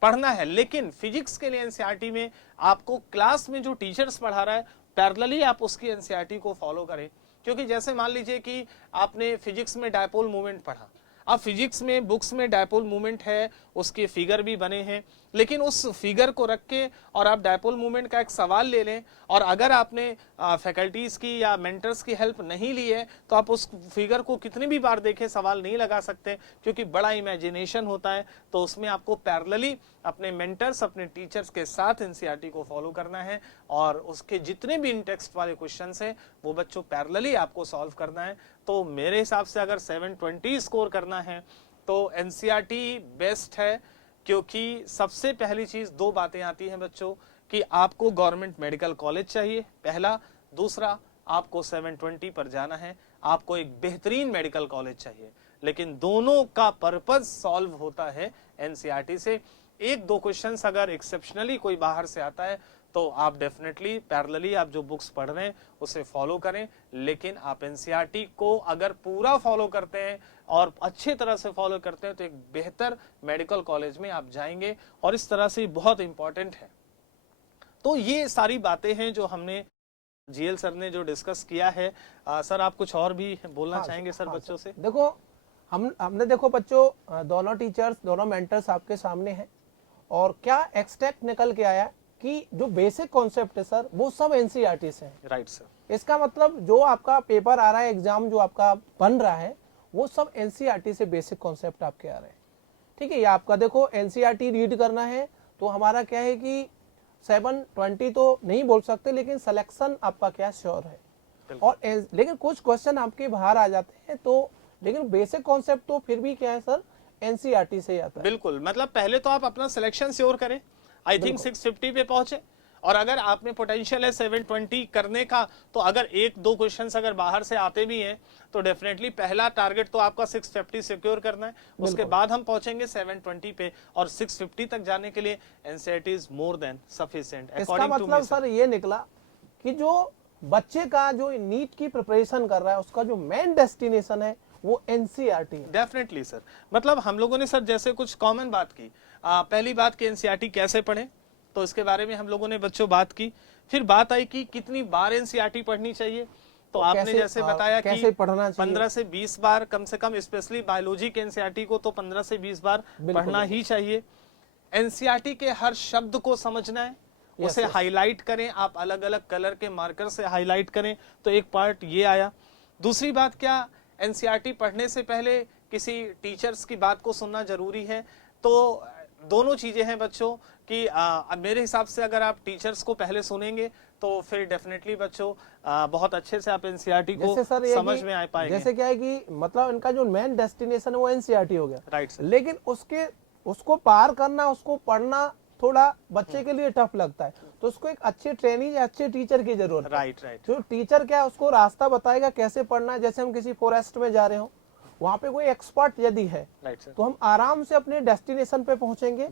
पढ़ना है। लेकिन फिजिक्स के लिए एनसीईआरटी में आपको क्लास में जो टीचर्स पढ़ा रहा है पैरेलली आप उसकी एनसीईआरटी को फॉलो करें। क्योंकि जैसे मान लीजिए कि आपने फिजिक्स में डायपोल मूवमेंट पढ़ा, अब फिजिक्स में बुक्स में डायपोल मूवमेंट है, उसके फिगर भी बने हैं, लेकिन उस फिगर को रख के और आप डायपोल मूवमेंट का एक सवाल ले लें, और अगर आपने फैकल्टीज की या मेंटर्स की हेल्प नहीं ली है तो आप उस फिगर को कितनी भी बार देखें सवाल नहीं लगा सकते, क्योंकि बड़ा इमेजिनेशन होता है। तो उसमें आपको पैरेलली अपने मेंटर्स, अपने टीचर्स के साथ एनसीईआरटी को फॉलो करना है, और उसके जितने भी इन टेक्स्ट वाले क्वेश्चंस हैं वो बच्चों पैरेलली आपको सॉल्व करना है। तो मेरे हिसाब से अगर 720 स्कोर करना है तो एनसीईआरटी बेस्ट है, क्योंकि सबसे पहली चीज 2 बातें आती हैं बच्चों, कि आपको गवर्नमेंट मेडिकल कॉलेज चाहिए पहला, दूसरा आपको 720 पर जाना है, आपको एक बेहतरीन मेडिकल कॉलेज चाहिए। लेकिन दोनों का पर्पस सॉल्व होता है एनसीईआरटी से। एक दो क्वेश्चंस अगर एक्सेप्शनली कोई बाहर से आता है तो आप डेफिनेटली पैरेलली आप जो बुक्स पढ़ रहे हैं उसे फॉलो करें, लेकिन आप एनसीईआरटी को अगर पूरा फॉलो करते हैं और अच्छी तरह से फॉलो करते हैं तो एक बेहतर मेडिकल कॉलेज में आप जाएंगे, और इस तरह से बहुत इंपॉर्टेंट है। तो ये सारी बातें हैं जो हमने जीएल सर ने जो डिस्कस किया है। सर आप कुछ और भी बोलना चाहेंगे सर बच्चों से? देखो हमने देखो बच्चों दोनों टीचर्स दोनों मेंटर्स आपके सामने हैं, और क्या एक्सट्रैक्ट निकल के आया कि जो बेसिक कॉन्सेप्ट है सर वो सब एनसीईआरटी से है। Right sir. इसका मतलब जो आपका पेपर आ रहा है, एग्जाम जो आपका बन रहा है, वो सब एनसीईआरटी से बेसिक कॉन्सेप्ट आपके आ रहे हैं। ठीक है, ये आपका देखो एनसीईआरटी रीड करना है तो हमारा क्या है कि 720 तो नहीं बोल सकते, लेकिन सिलेक्शन आपका क्या श्योर है। और लेकिन कुछ क्वेश्चन आपके बाहर आ जाते हैं, तो लेकिन बेसिक कॉन्सेप्ट तो फिर भी क्या है सर, एनसीईआरटी से ही आता है। बिल्कुल, मतलब पहले तो आप अपना सिलेक्शन श्योर करें। आई थिंक 650 पे पहुंचे, और अगर आप में पोटेंशियल है 720 करने का, तो अगर एक दो क्वेश्चंस अगर बाहर से आते भी हैं तो डेफिनेटली पहला टारगेट तो आपका 650 सिक्योर करना है, उसके बाद हम पहुंचेंगे 720 पे, और 650 तक जाने के लिए NCERT is more than sufficient. इसका मतलब सर ये निकला कि जो बच्चे का जो नीट की प्रिपरेशन कर रहा है उसका जो मेन डेस्टिनेशन है वो एनसीईआरटी है। डेफिनेटली सर, मतलब हम लोगों ने सर जैसे कुछ कॉमन बात की, पहली बात कि एनसीईआरटी कैसे पढ़ें, तो इसके बारे में हम लोगों ने बच्चों बात की। फिर बात आई कि कितनी बार एनसीईआरटी पढ़नी चाहिए, तो आपने जैसे बताया कि 15 से 20 बार कम से कम, स्पेशली बायोलॉजी के एनसीईआरटी को तो 15 से 20 बार पढ़ना ही चाहिए। एनसीईआरटी के हर शब्द को समझना है, उसे हाईलाइट करें, आप अलग अलग कलर के मार्कर से हाईलाइट करें, तो एक पार्ट ये आया। दूसरी बात, क्या एनसीईआरटी पढ़ने से पहले किसी टीचर्स की बात को सुनना जरूरी है? तो दोनों चीजें हैं बच्चों कि मेरे हिसाब से अगर आप टीचर्स को पहले सुनेंगे तो फिर डेफिनेटली बच्चों बहुत अच्छे से आप एनसीईआरटी को समझ में आ पाएंगे। जैसे क्या है कि मतलब इनका जो मेन डेस्टिनेशन है वो एनसीईआरटी हो गया, राइट सर, लेकिन उसको पार करना, उसको पढ़ना थोड़ा बच्चे के लिए टफ लगता है, तो उसको एक अच्छे ट्रेनिंग या अच्छे टीचर की जरूरत है। Right right. जो टीचर क्या है उसको रास्ता बताएगा कैसे पढ़ना है। जैसे हम किसी फॉरेस्ट में जा रहे हो, वहाँ पे कोई एक्सपर्ट यदि है तो हम आराम से अपने डेस्टिनेशन पे पहुंचेंगे,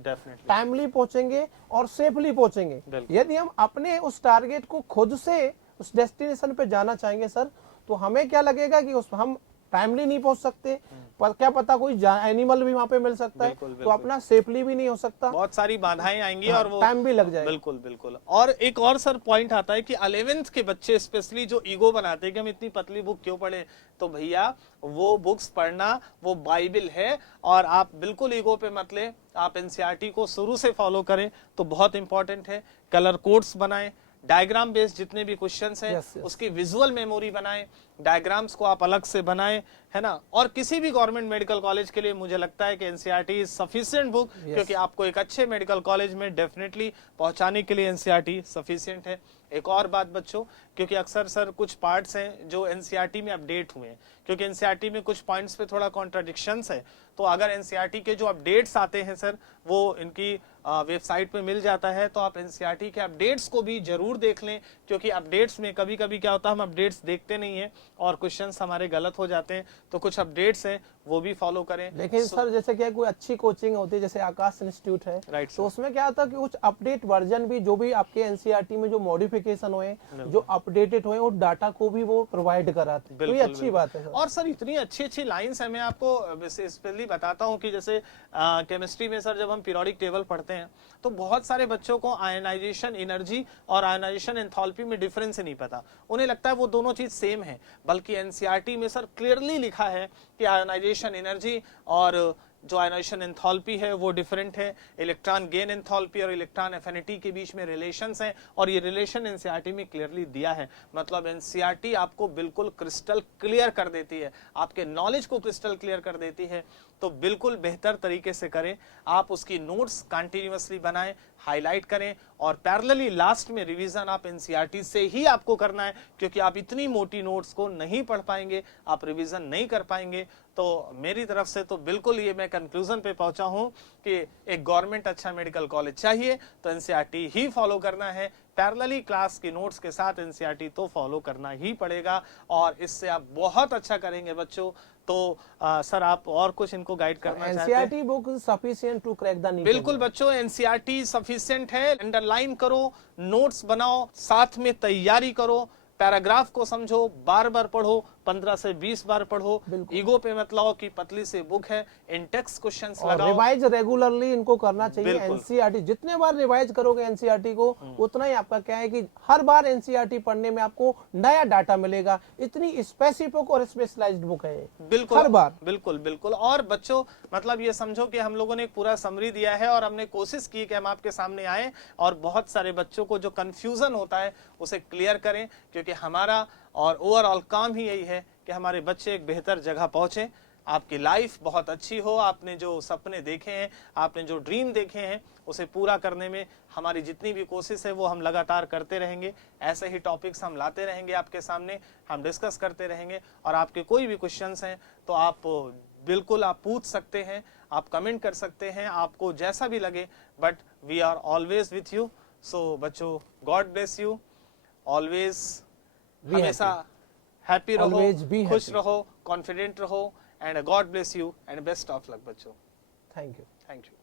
टाइमली पहुंचेंगे और सेफली पहुंचेंगे। यदि हम अपने उस टारगेट को खुद से उस डेस्टिनेशन पे जाना चाहेंगे सर, तो हमें क्या लगेगा कि हम टाइमली नहीं पहुंच सकते, पर क्या पता कोई एनिमल भी वहां पे मिल सकता है, तो अपना सेफली भी नहीं हो सकता, बहुत सारी बाधाएं आएंगी और वो टाइम भी लग जाएगा। बिल्कुल बिल्कुल। और एक और सर पॉइंट आता है कि 11th के बच्चे स्पेशली जो ईगो बनाते हैं कि हम इतनी पतली बुक क्यों पढ़े, तो भैया वो बुक्स पढ़ना वो बाइबल है, और आप बिल्कुल ईगो पे मत ले, आप एनसीईआरटी को शुरू से फॉलो करें तो बहुत इंपॉर्टेंट है। कलर कोड्स बनाएं, डायग्राम बेस्ड जितने भी क्वेश्चंस हैं उसकी विजुअल मेमोरी बनाएं, डायग्राम्स को आप अलग से बनाएं, है ना। और किसी भी गवर्नमेंट मेडिकल कॉलेज के लिए मुझे लगता है कि एनसीईआरटी इज सफिशिएंट बुक, क्योंकि आपको एक अच्छे मेडिकल कॉलेज में डेफिनेटली पहुंचाने के लिए एनसीईआरटी सफिशिएंट है। एक और बात बच्चों, क्योंकि अक्सर सर कुछ पार्ट्स हैं जो एनसीईआरटी में अपडेट हुए हैं, क्योंकि एनसीईआरटी में कुछ पॉइंट्स पे थोड़ा कॉन्ट्राडिक्शंस है, तो अगर एनसीईआरटी के जो अपडेट्स आते हैं सर वो इनकी वेबसाइट पे मिल जाता है, तो आप एनसीईआरटी के अपडेट्स को भी जरूर देख लें, क्योंकि अपडेट्स में कभी कभी क्या होता है हम अपडेट्स देखते नहीं है और क्वेश्चंस हमारे गलत हो जाते हैं, तो कुछ अपडेट्स हैं वो भी फॉलो करें। लेकिन सर जैसे क्या कोई अच्छी कोचिंग होती है जैसे आकाश इंस्टीट्यूट है, राइट, तो उसमें क्या होता है कि कुछ अपडेट वर्जन भी जो भी आपके एनसीईआरटी में जो मॉडिफिकेशन हुए, जो अपडेटेड हुए, उस डाटा को भी वो प्रोवाइड कराते हैं, तो ये अच्छी बात है। और सर इतनी अच्छी अच्छी लाइंस है, मैं आपको स्पेशली बताता हूँ कि जैसे केमिस्ट्री में सर जब हम पीरियोडिक टेबल पढ़ते हैं तो बहुत सारे बच्चों को आयनाइजेशन एनर्जी और आयनाइजेशन एंथैल्पी में डिफरेंस नहीं पता, उन्हें लगता है वो दोनों चीज सेम है, बल्कि एनसीईआरटी में सर क्लियरली लिखा है कि आयनाइजेशन एनर्जी और जो आयनाइजेशन एंथैल्पी है वो डिफरेंट है, इलेक्ट्रॉन गेन एंथैल्पी और इलेक्ट्रॉन एफिनिटी के बीच में रिलेशंस हैं, और ये रिलेशन एनसीईआरटी में क्लियरली दिया है। मतलब एनसीईआरटी आपको बिल्कुल क्रिस्टल क्लियर कर देती है, आपके नॉलेज को क्रिस्टल क्लियर कर देती है, तो बिल्कुल बेहतर तरीके से करें आप, उसकी नोट्स कंटिन्यूअसली बनाएं, हाईलाइट करें, और पैरेलली लास्ट में रिवीजन आप एनसीईआरटी से ही आपको करना है, क्योंकि आप इतनी मोटी नोट्स को नहीं पढ़ पाएंगे, आप रिवीजन नहीं कर पाएंगे। तो मेरी तरफ से तो बिल्कुल ये मैं कंक्लूजन पे पहुंचा हूं कि एक गवर्नमेंट अच्छा मेडिकल कॉलेज चाहिए तो एनसीईआरटी ही फॉलो करना है, पैरेलली क्लास की नोट्स के साथ एनसीईआरटी तो फॉलो करना ही पड़ेगा, और इससे आप बहुत अच्छा करेंगे बच्चों। तो सर आप और कुछ इनको गाइड करना चाहते हैं? NCERT book is sufficient to crack the NEET. बिल्कुल बच्चों, एनसीईआरटी सफिशिएंट है। अंडरलाइन करो, नोट्स बनाओ, साथ में तैयारी करो, पैराग्राफ को समझो, बार बार पढ़ो, 15 से 20 बार पढ़ो। ईगो पे मत लाओ कि पतली सी बुक है, इन टेक्स्ट क्वेश्चंस लगाओ। रिवाइज रेगुलरली इनको करना चाहिए। बिल्कुल। एनसीईआरटी जितने बार रिवाइज करोगे एनसीईआरटी को, उतना ही आपका क्या है कि हर बार एनसीईआरटी पढ़ने में आपको नया डाटा मिलेगा। इतनी स्पेसिफिक और स्पेशलाइज्ड बुक है ये। बिल्कुल हर बार। बिल्कुल बिल्कुल। और बच्चों मतलब ये समझो कि हम लोगों ने एक पूरा समरी दिया है और हमने कोशिश की कि हम आपके सामने आए और बहुत सारे बच्चों को जो कंफ्यूजन होता है उसे क्लियर करें, क्योंकि हमारा और ओवरऑल काम ही यही है कि हमारे बच्चे एक बेहतर जगह पहुंचे, आपकी लाइफ बहुत अच्छी हो, आपने जो सपने देखे हैं, आपने जो ड्रीम देखे हैं, उसे पूरा करने में हमारी जितनी भी कोशिश है वो हम लगातार करते रहेंगे। ऐसे ही टॉपिक्स हम लाते रहेंगे आपके सामने, हम डिस्कस करते रहेंगे। और आपके कोई भी क्वेश्चंस हैं तो आप बिल्कुल आप पूछ सकते हैं, आप कमेंट कर सकते हैं, आपको जैसा भी लगे, but we are always with you. So बच्चों, गॉड ब्लेस यू, ऑलवेज हमेशा हैप्पी रहो, Always be खुश happy. रहो, कॉन्फिडेंट रहो, and god bless you and best of luck बच्चों। Thank you. Thank you.